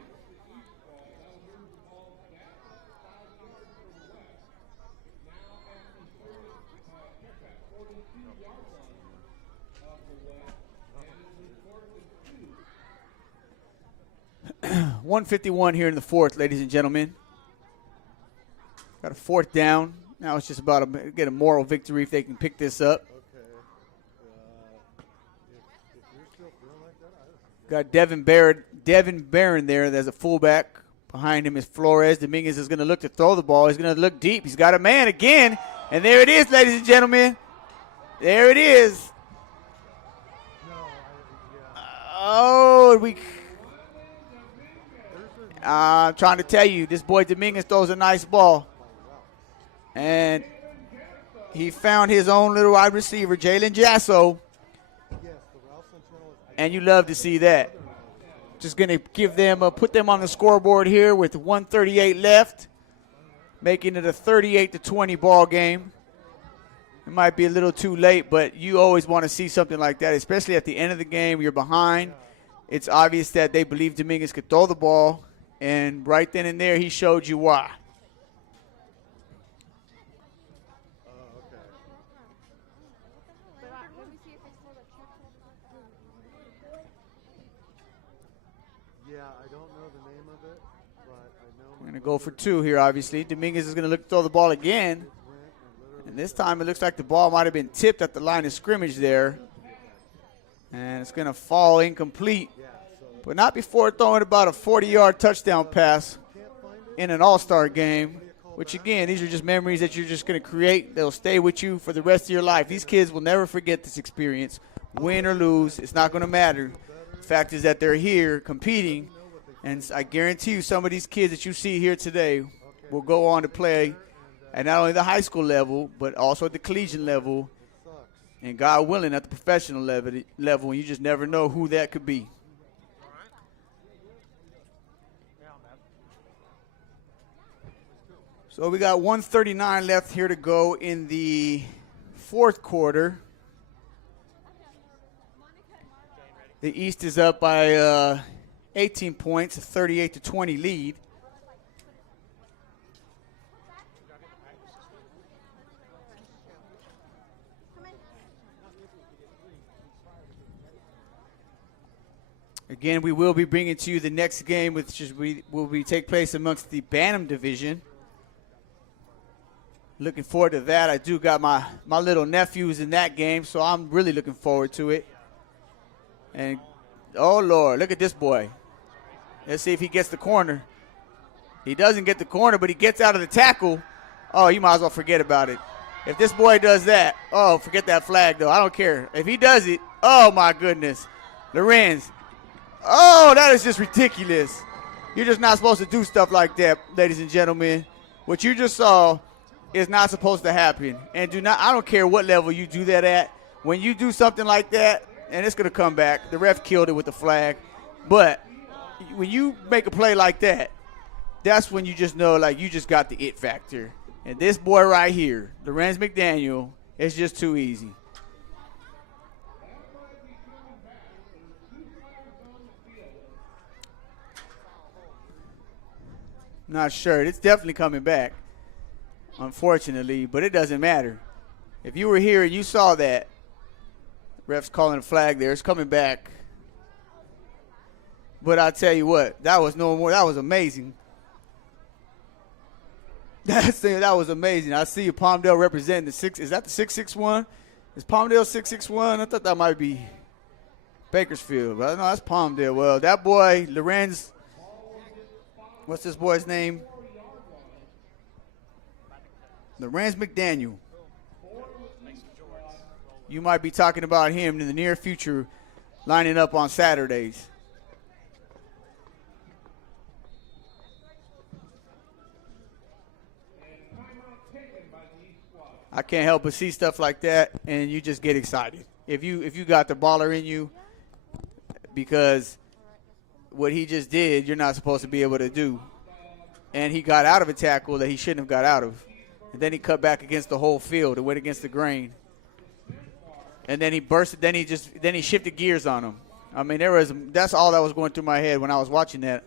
.151 here in the 4th, ladies and gentlemen. Got a 4th down. Now it's just about to get a moral victory if they can pick this up. Got Devin Barron there. There's a fullback. Behind him is Flores. Dominguez is going to look to throw the ball. He's going to look deep. He's got a man again. And there it is, ladies and gentlemen. There it is. I'm trying to tell you, this boy Dominguez throws a nice ball. And he found his own little wide receiver, Jalen Jasso. And you love to see that. Just going to give them, put them on the scoreboard here with 1:38 left, making it a 38-20 ball game. It might be a little too late, but you always want to see something like that, especially at the end of the game. You're behind. It's obvious that they believe Dominguez could throw the ball, and right then and there he showed you why. We're going to go for 2 here, obviously. Dominguez is going to look to throw the ball again. And this time it looks like the ball might have been tipped at the line of scrimmage there. And it's going to fall incomplete. But not before throwing about a 40-yard touchdown pass in an all-star game. Which, again, these are just memories that you're just going to create. They'll stay with you for the rest of your life. These kids will never forget this experience. Win or lose, it's not going to matter. The fact is that they're here competing. And I guarantee you some of these kids that you see here today will go on to play at not only the high school level, but also at the collegiate level, and God willing, at the professional level. And you just never know who that could be. So we got 1:39 left here to go in the 4th quarter. The East is up by 18 points, a 38-20 lead. Again, we will be bringing to you the next game, which will take place amongst the Bantam division. Looking forward to that. I do got my little nephews in that game, so I'm really looking forward to it. And, oh, Lord, look at this boy. Let's see if he gets the corner. He doesn't get the corner, but he gets out of the tackle. Oh, you might as well forget about it. If this boy does that, oh, forget that flag, though. I don't care. If he does it, oh, my goodness. Lorenz. Oh, that is just ridiculous. You're just not supposed to do stuff like that, ladies and gentlemen. What you just saw is not supposed to happen. And I don't care what level you do that at. When you do something like that, and it's going to come back, the ref killed it with the flag. But when you make a play like that, that's when you just know, like, you just got the it factor. And this boy right here, Lorenz McDaniel, it's just too easy. Not sure. It's definitely coming back, unfortunately, but it doesn't matter. If you were here and you saw that, ref's calling a flag there. It's coming back. But I'll tell you what, that was no more. That was amazing. That was amazing. I see you, Palmdale representing the 6. Is that the 661? Is Palmdale 661? I thought that might be Bakersfield. But no, that's Palmdale. Well, that boy, Lorenz. What's this boy's name? Lorenz McDaniel. You might be talking about him in the near future, lining up on Saturdays. I can't help but see stuff like that, and you just get excited. If you got the baller in you, because what he just did, you're not supposed to be able to do. And he got out of a tackle that he shouldn't have got out of. And then he cut back against the whole field and went against the grain. And then he bursted, then he shifted gears on him. I mean, that's all that was going through my head when I was watching that.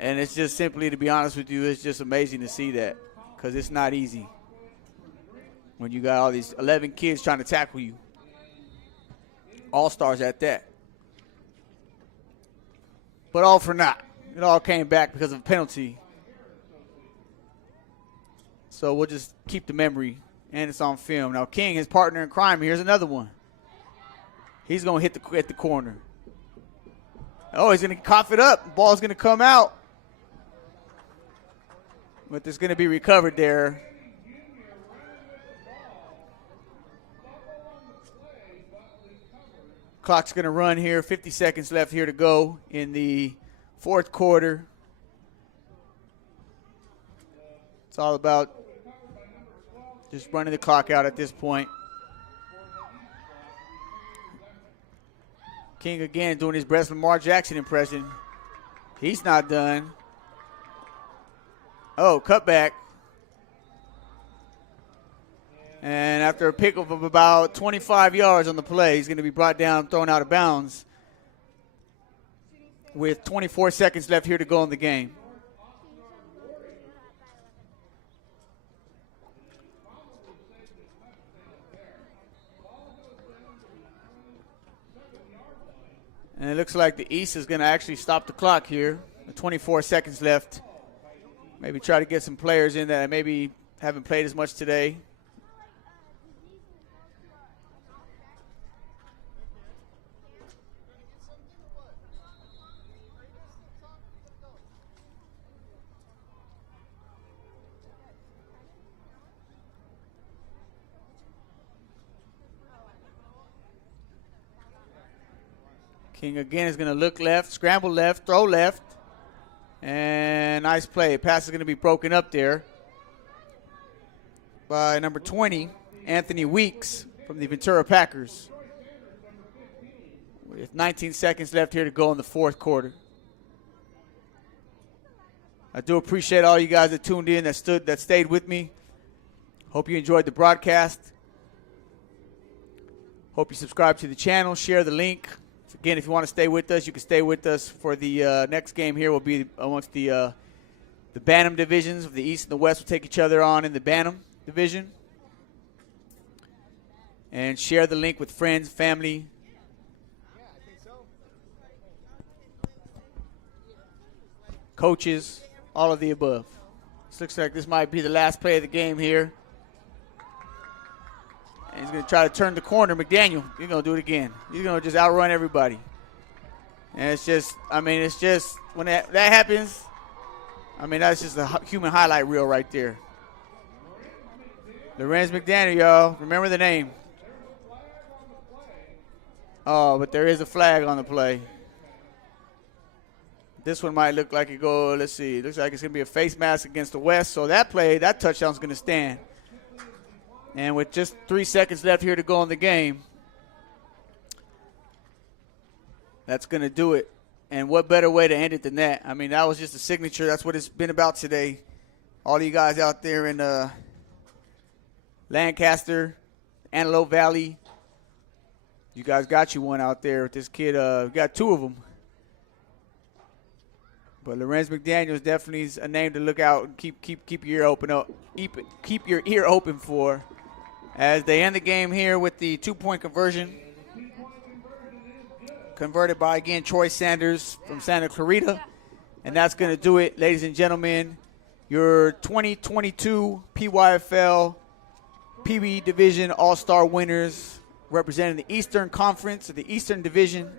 And it's just simply, to be honest with you, it's just amazing to see that, because it's not easy when you got all these 11 kids trying to tackle you. All stars at that. But all for naught. It all came back because of a penalty. So we'll just keep the memory, and it's on film. Now King, his partner in crime, here's another one. He's going to hit the corner. Oh, he's going to cough it up. The ball's going to come out. But it's going to be recovered there. Clock's going to run here. 50 seconds left here to go in the fourth quarter. It's all about just running the clock out at this point. King again doing his best Lamar Jackson impression. He's not done. Oh, cutback. And after a pickup of about 25 yards on the play, he's going to be brought down, thrown out of bounds with 24 seconds left here to go in the game. And it looks like the East is going to actually stop the clock here. 24 seconds left. Maybe try to get some players in that maybe haven't played as much today. King again is going to look left, scramble left, throw left. And nice play. Pass is going to be broken up there by number 20, Anthony Weeks from the Ventura Packers. With 19 seconds left here to go in the fourth quarter. I do appreciate all you guys that tuned in, that stayed with me. Hope you enjoyed the broadcast. Hope you subscribe to the channel, share the link, Again, if you want to stay with us, you can stay with us for the next game here. Will be amongst the Bantam divisions of the East and the West. Will take each other on in the Bantam division. And share the link with friends, family. Coaches, all of the above. This looks like this might be the last play of the game here. And he's going to try to turn the corner. McDaniel, he's going to do it again. He's going to just outrun everybody. And it's just, when that happens, that's just a human highlight reel right there. Lorenz McDaniel, y'all. Remember the name. Oh, but there is a flag on the play. This one might look like it go, let's see. It looks like it's going to be a face mask against the West. So that touchdown's going to stand. And with just 3 seconds left here to go in the game, that's going to do it. And what better way to end it than that? That was just a signature. That's what it's been about today. All you guys out there in Lancaster, Antelope Valley, you guys got you one out there with this kid. We got 2 of them. But Lorenz McDaniel is definitely a name to look out and keep your ear open for, as they end the game here with the 2-point conversion. Converted by, again, Troy Sanders from Santa Clarita. And that's going to do it, ladies and gentlemen. Your 2022 PYFL PeeWees Division All Star winners, representing the Eastern Conference, or the Eastern Division.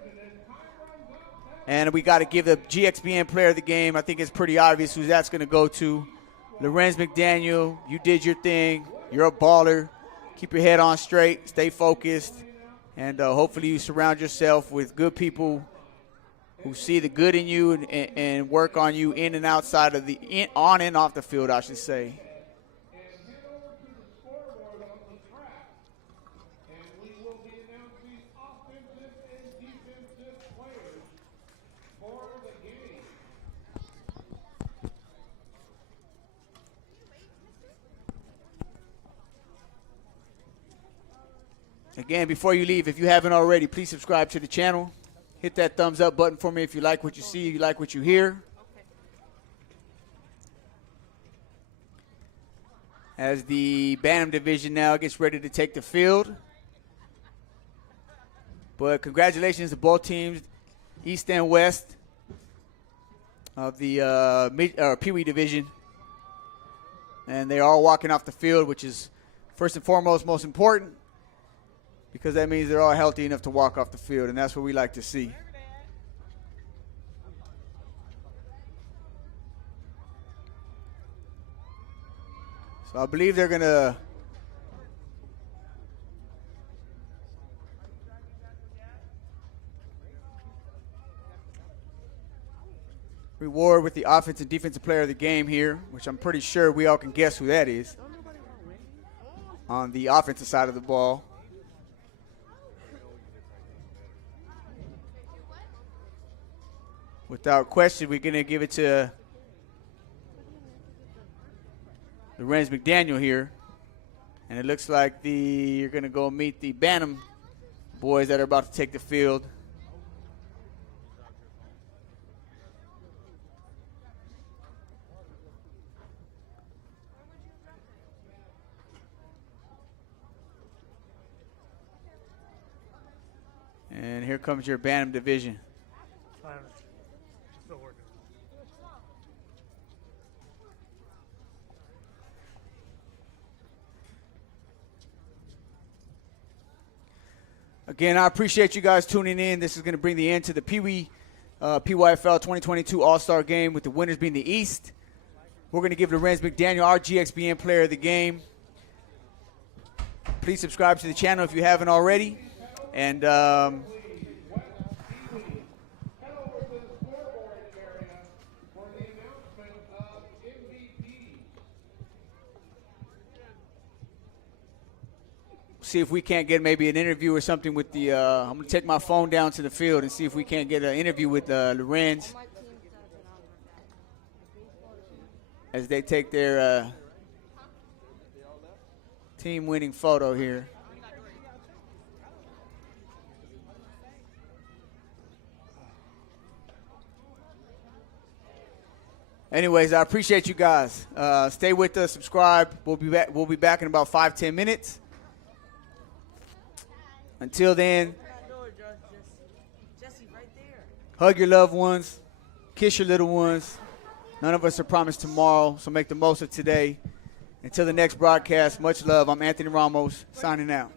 And we got to give the GXBN player of the game. I think it's pretty obvious who that's going to go to. Lorenz McDaniel, you did your thing. You're a baller. Keep your head on straight. Stay focused. And hopefully you surround yourself with good people who see the good in you and work on you in and outside of on and off the field, I should say. Again, before you leave, if you haven't already, please subscribe to the channel. Hit that thumbs up button for me if you like what you see, you like what you hear. As the Bantam division now gets ready to take the field. But congratulations to both teams, East and West of the PeeWees division. And they are all walking off the field, which is first and foremost most important, because that means they're all healthy enough to walk off the field, and that's what we like to see. So I believe they're going to reward with the offensive and defensive player of the game here, which I'm pretty sure we all can guess who that is on the offensive side of the ball. Without question, we're going to give it to Lorenz McDaniel here. And it looks like you're going to go meet the Bantam boys that are about to take the field. And here comes your Bantam division. Still working. Again, I appreciate you guys tuning in. This is going to bring the end to the PYFL 2022 All-Star Game, with the winners being the East. We're going to give Lorenz McDaniel our GXBN player of the game. Please subscribe to the channel if you haven't already. And see if we can't get maybe an interview or something with the I'm going to take my phone down to the field and see if we can't get an interview with Lorenz as they take their team-winning photo here. Anyways, I appreciate you guys. Stay with us. Subscribe. We'll be back. We'll be back in about 5-10 minutes. Until then, Jesse, right there. hug your loved ones. Kiss your little ones. None of us are promised tomorrow, so make the most of today. Until the next broadcast, much love. I'm Anthony Ramos, signing out.